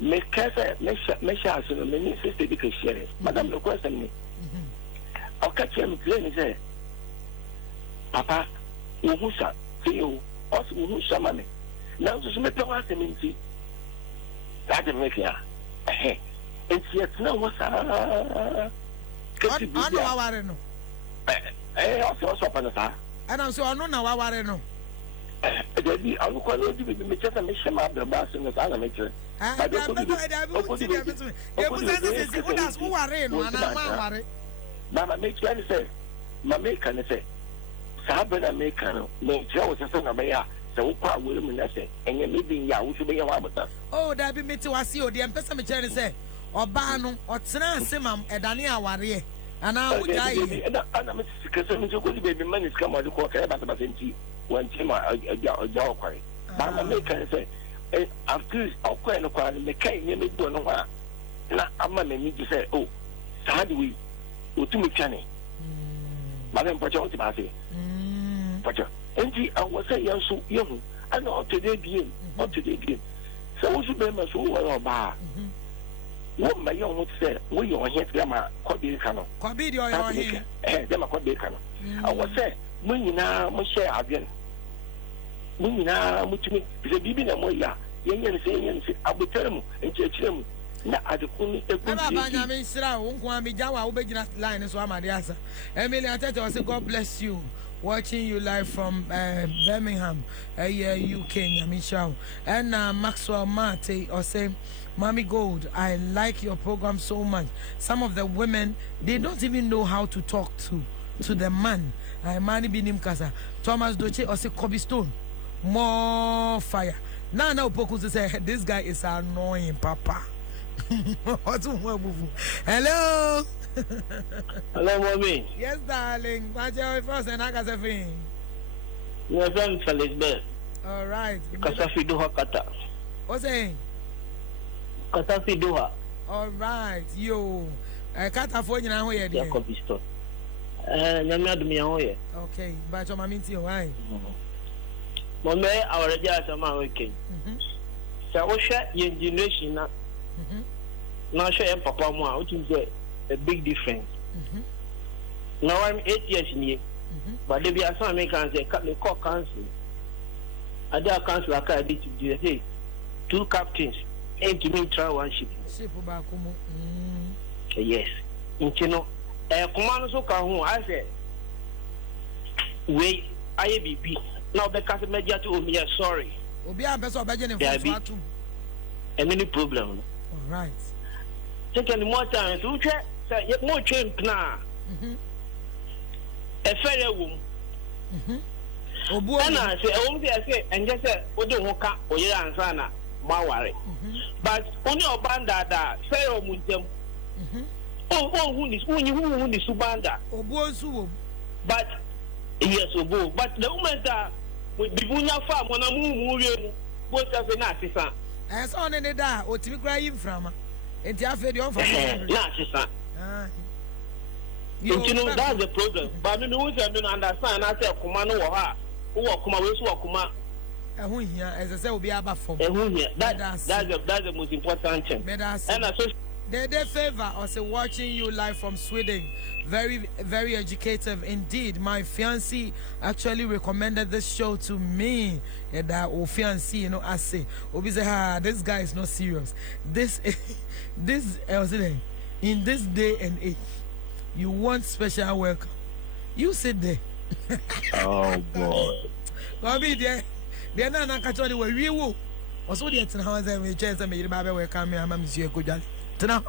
make Casa, make sure so many sister because share. Madam, the question me. I'll catch him plain say, Papa, who shall feel also who shall money. Now, to make the last minute. That's a make ya. It's yet no what's I know how I know. I also upon the and I'm so I know now how I know. I will call you to be just a mission of the bus in the Salameter. Mamma makes me say, Mamma can say, Sabina Maker, make Joe as a son of Maya, so far women say, and you're leaving Yahoo to be a wabata. Oh, that be me to us, you, the Empress say, or Barnum, or Tsana Simam, and Dania Warrior. And I would die. And I'm because I'm going to be money come out of the quarter about the Basenti when Tim a dog. But I'm making say, after I'll quite acquire the cane, you may do no one. Now, I'm going to need to say, oh, so how do we go to me, Channy? Madam Pachotti, I say, Pacha. And I was saying, you're so young. I know today being, not today being. So, what's the name so well bar? What my young would say, we are here to them a quabi canoe. Quabi, you are here. Them a quabi canoe. I was say, when you now must share again. When you now, which means the baby and Moya, young and saying, I will tell them and church them. Not at the only a good won't want me down. I'll be just line as well, my dear. Emily, I tell you, God bless you. Watching you live from Birmingham, UK, Michelle. And Maxwell Mate or say, Mommy Gold, I like your program so much. Some of the women, they don't even know how to talk to the man. I mani binim kasa. Thomas Doche or say Kobe Stone. More fire. Now Poku say this guy is annoying, Papa. Hello. Hello, mommy. Yes, darling. What's your first and I got a thing? Your friend Felix Bell. All right. Kasafi Doha Kata. What's saying? Kasafi Doha. All right. Yo. Kata for you now here. Yeah, copy store. Nyamia Dumia Hoye. Okay. But your mammy, why? Mommy, I already asked my weekend. So, what's your generation now? Now, share Papa Moa, which is a big difference. Now I'm 8 years in here, but there be a son Americans they call council. I did a council like I did to do hey, 2 captains aim to me try one ship. Yes, in Chino, a command so can I said, wait, IABP. Now the customer media to me sorry. There be any problem. All right. Second more time, so check. Say more train now. A fair woman. And I say, I won't say, and just say, what do you want? Or you answer, my worry. But only a banda that fair woman. Oh, who is Subanda? But yes, Obo. But the woman that with Bibunya farm when I move, both as an artisan. As on any day, or to be crying from. And you have fed your artisan. You know that's the problem. But I don't understand. I say, Kumano or her, who are Kuma, who are Kuma. As I say, will be about for that's the most important thing. And I say, they favor us watching you live from Sweden. Very, very educative indeed. My fiancé actually recommended this show to me. And that fiancé, you know, I say, Obi say, this guy is not serious. This, in this day and age, you want special welcome. You sit there. Oh boy. Obi there. They're not catch on the way. We will. Also, the house and we chance and maybe welcome me. I'm Monsieur Kujali. Now,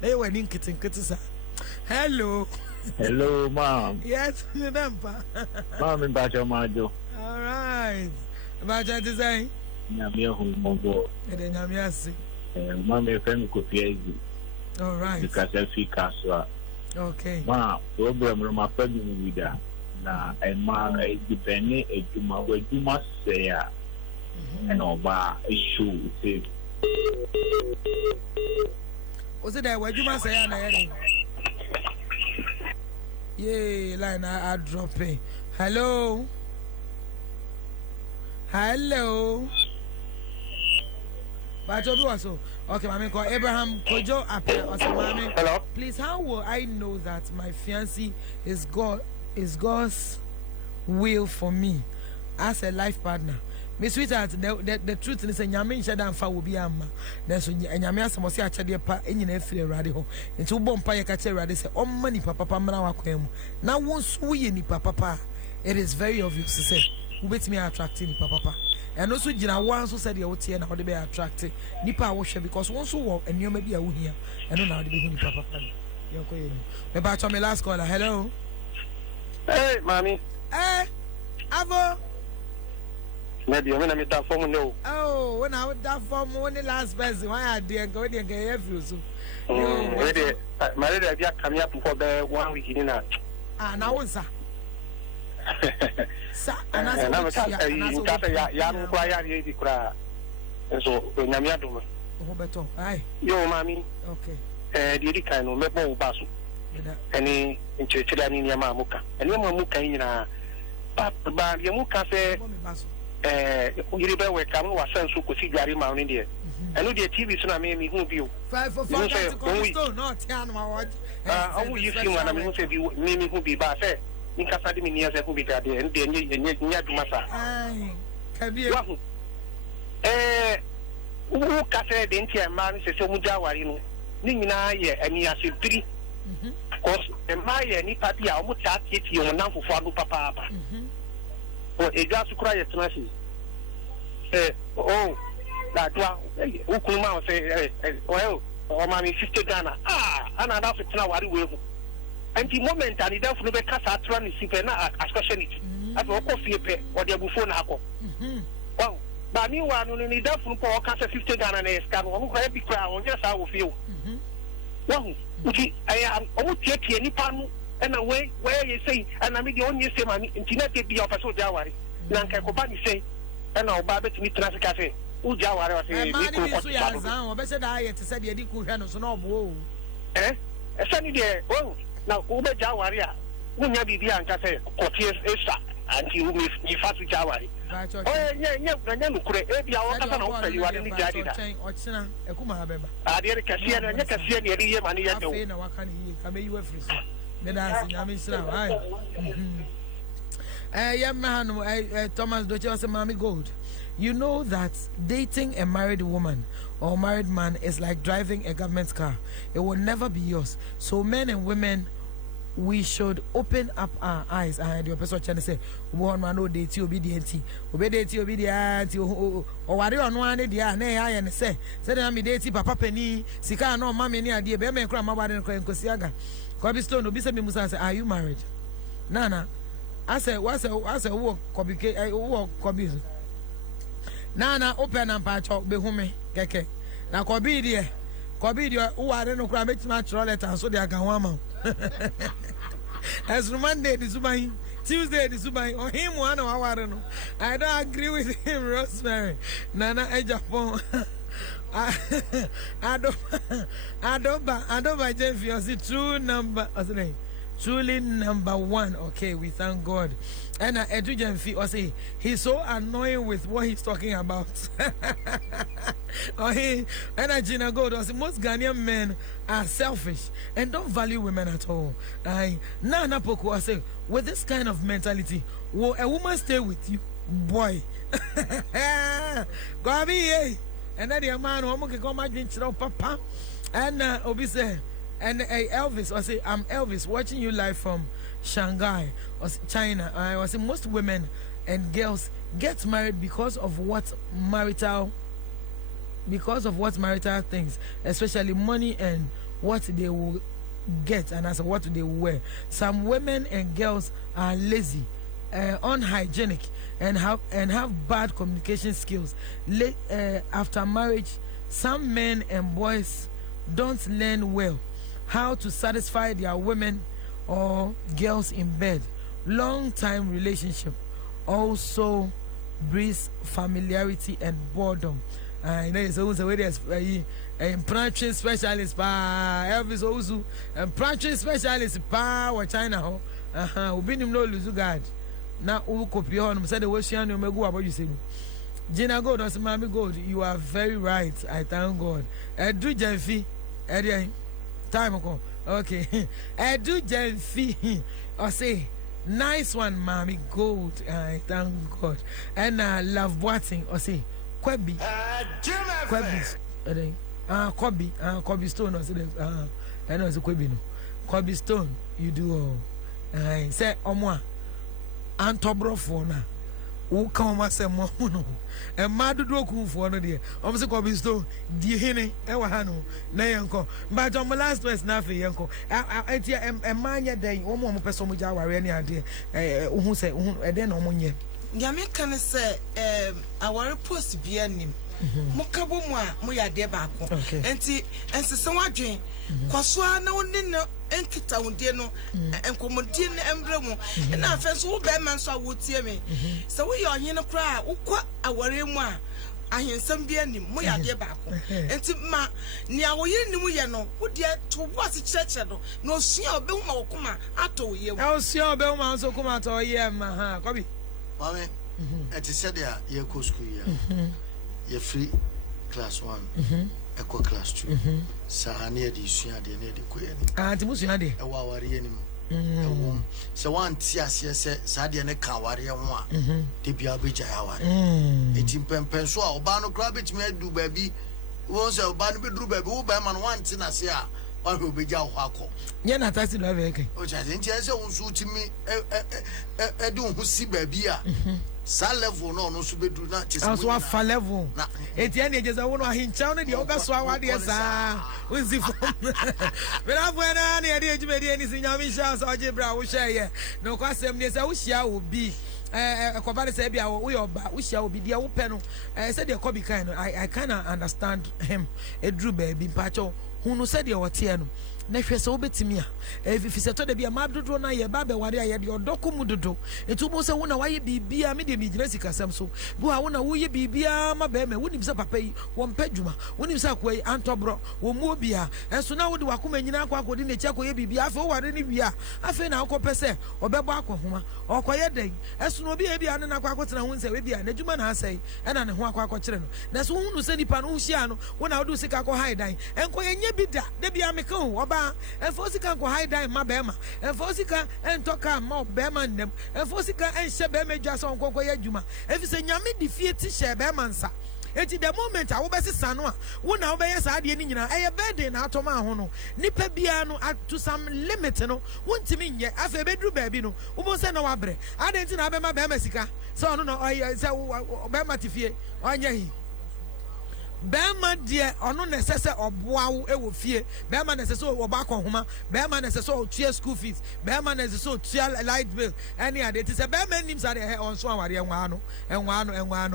they were in kitchen. Hello. Hello, Mom. Yes, remember. Mom, about your majo. All right. About your design. Namia Humobo. And then Namiasi. Mom, your friend could be. All right. Because I feel castle. Okay. Ma, problem my family with that. Na a man a dependent a Juma where you must say, and over a shoe. Was it there where you must say, yeah, line I drop it. Hello. Hello. But also, okay, mommy call Abraham Kojo appear or mommy. Hello. Please, how will I know that my fiancé is God's will for me as a life partner? Miss Sweetheart, the truth is a Yamin Shadan fa will be amma. There's when Yamia Samosi actually pa in your feel radical. It's a bomb pie catcher radical. Oh, money, Papa Manawaquem. Now, once we any papa, it is very obvious to say, who bet me attracting Papa. And also, Jina once who said you would see and how they be attracted. Nipa washer because once you walk and you may be a here and don't know how to be Papa. You're going. About my last caller. Hello. Hey, mommy. Avo. Maybe I'm going to form no. Oh, when I would that form only last person, why I didn't go there get every so. My idea coming up for the 1 week in that. Ah, now sir. Sir, and I said, young quiet, and so when I'm Adom. Roberto, aye. Yo, mammy. Okay. The kind of Mebo Basu. Any in Churchill in Yamamuka. And Yamamuka in a but Yamuka say, you remember where Kamu was sent to see Gary Mount India. I know the TV so I made me who you. 5 for 5 to not tell my watch. Oh, you see when I'm going to be me who be bad. In Casadiminia, who be there, and then you massa. Can be who Casa Dentia man says, so Mujawari, Nina, and he has 3. Because the Maya Nipatia almost at it, you are now for Fabu Papa. Or a gas to cry at Nasi. Oh, that one, Ukuma say, well, or mammy 50 Ghana. Ah, and I have to know what we will. And the moment and it does not cast out run is simpena as speciality. As a coffee or the buffon apple. Well, but me one only does from poor cast 50 Ghana and a scan or who be crown, just I will feel. Well, I am almost yet any pan and away where you say, and I mean the only say, man, internet be of a so Jawari. Lanka Kobani say, and now Babet to meet Traffic Cafe. Ujawari, or better I to say the Ediku Hanos no. Eh? A sunny day, oh. Now, Uber Jawaria, who may be and say, Cotiers Esa, and you may be fast with Jawari. Oh, yeah, could be our you are in the Jadida. Or Kuma, I did a cashier and a cashier near the money. I know what can he come you with. Then I miss now. Young man, Thomas Dochos, Mammy Gold. You know that dating a married woman or married man is like driving a government car. It will never be yours. So men and women, we should open up our eyes. And your person trying to say, "One man no date obedient, obedient, or what you on one day? I and say I'm date papa penny, sika no mammy near dear be me cram about and Kosiaga. Kobe Stone, Obisa Musa say, are you married? Nana, I said, what's a walk, Kobe, I walk Kobe. Nana open and patch up be home, keke. Now Kobe dear, who I don't know, crab it much roulette and so they are going. As Monday, this is my Tuesday, this is my or him 1 hour. I don't know. I don't agree with him, Rosemary. Nana Ejapon. I don't buy Jeff. True number. What's the name? Truly number 1. Okay, we thank God. And Edu Jemfi say he's so annoying with what he's talking about. And Gina Gold was most Ghanaian men are selfish and don't value women at all. Nana Poku I say with this kind of mentality, will a woman stay with you, boy? Go be and then the man who can come imagine papa and Obi say. And Elvis, I say, I'm Elvis, watching you live from Shanghai, or China. I was saying most women and girls get married because of what marital things, especially money and what they will get, and as what they will wear. Some women and girls are lazy, unhygienic, and have bad communication skills. After marriage, some men and boys don't learn well how to satisfy their women or girls in bed. Long time relationship also breeds familiarity and boredom. I know it's always a way there's a branching specialist pa Elvis Ozu and branching specialist pa or China ho we no lose guard na u copy on said the Ocean you go about you say Gina Gold or Mami Gold, you are very right. I thank God. Do Jemfi time ago. Okay. Do Jemfi or say nice one, Mommy Gold. I thank God. And love Boating or say Kwebi. Kobe Stone or say I know it's a Kwebi no. Kobe Stone, you do all. I say Omwa Antobro for na. Who come as a mono and mad do for no dear. Obviously, Kobe Stone, dear Henny, Ewahano, Nayanko. But on my last place, nothing, Yanko. I tell a man, day, one more person with our any idea. Who say, then on one year. nyame kan say our post bi anim mokabo mu a mo ya de ba ko enti ensese wadwen kwaso na woni no enkita wonde no enkomodie na embre mu na afenso wo be man so awotie me se wo ye onye no kra ukwa aware mu a ahensam bi anim mo ya de ba ko enti ma ni awoye nim ye no wo de to bo ase cheche do na osua obe hu ma wokoma ato ye mu osua obe hu ma so kuma ato ye ma ha kobi mame eti said ya ye ko school ya ye free class 1 equal class 2 sa na ye di sua de na de ko ye ni ti musua de e wa ware ye ni mu ewo se wan ti ase se sa de ne ka ware ho a de bia be ja ya ware eti pempen so a oba no kra betimi adu ba bi won se oba no be duru ba bi wo ba ma no wan ti na se a wa ho be ja ho akọ ye na taxi driver ke o ja nti ese won so timi e de ho si ba bi a sa level no so be duru na ti se so afa level eti ene je za wono ahincha no de obeso awade sa wonzi fom bera buena na de ejime de ni sinya mi sha so jebra wo hye ye no kwasem ne se wo hia obi ekobare se bia wo ye oba wo hia obi dia wo pe no se de kobi kan no I kind of understand him edru baby pacho hunu se de wote no na hwe se obetimi a efifi se to de bia mabdodo na ye ba be ware a ye de odoko mu dodo etu bo se wo na waye bibia me de mi gina sikasam so bo a wo na wo ye bibia ma be me wonim se papa yi wo mpadwuma wonim se akoyi antobro wo mu obi a enso na wo de wakoma nyina akwa akodi na chi akoye bibia afa wo ware ni wi a afa na akọ pese obebo akohoma okoye den enso no obi e bia na akwa akotena ho nse we bia na dwuma na asai e na ne ho akwa akọkire no na so hunu se nipa no hia no wo na wo do sika akọ haidan enkoye nya bi da de bia me kan oba enfosika ko haidan ma bema enfosika entoka ma bema ndem enfosika enhye bema dwa so nkokọ ya dwuma efise nyame di fie ti hye bema nsa eti the moment a wo besesa no a wo na wo be yesa ade ni nyina eye birthday na atoma ho no nipa bia no to some limit no wontimi nye afa bedru baabi no wo bo se na wabre ade nti na bema bema sika so no no se bema ti fie onya hi bema de ono necessary oboawo ewo fie bema necessary oba konhoma bema necessary otua school fees bema necessary otua light bill any ade ti se bema nim sa de onso aware enwa no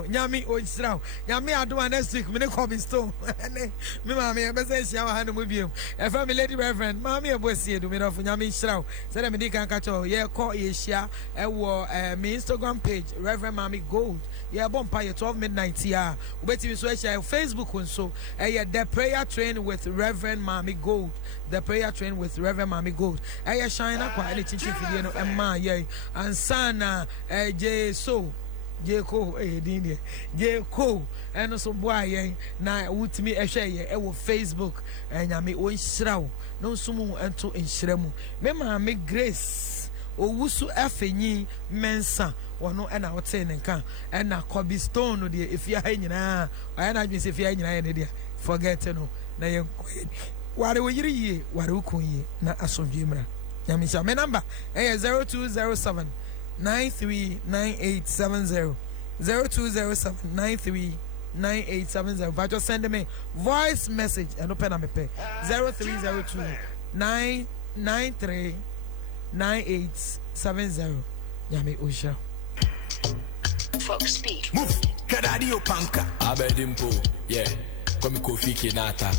nyame onsira nyame adoma next week me ne come stone me mama e be se hia wa hanu mu biem e family lady reverend mama e bo sie do me no nyame nsira se de me di kan ka cho ye ko ye hia e wo me Instagram page Reverend Mami Gold ye bompa ye 12 midnight here ubeti so hia Facebook so the prayer train with Reverend Mami Gold. The prayer train with Reverend Mami Gold. Shine kwa any chinchin fidie no emma ye ansana je so je ko dinie je ko eno so boa ye na wutimi ehwe ye e wo Facebook nyame o nhirawo no sumu ento nhiramu me Mami Grace owusu afenyi mensa wono ena wote ne nka ena Kobe Stone no de efia ha nyina aya na dwese efia nyina ye ne de forget no na ye ware wo yiri yi ware wo kun yi na asomdwe mra nyame sha me number 0207 939870 0207 939870 but just send me voice message and open am pe 0302 993 9870 nyame osha Fox speed. Move, Kadadio Panka. Abedimpo, yeah. Come Kofi Kinata.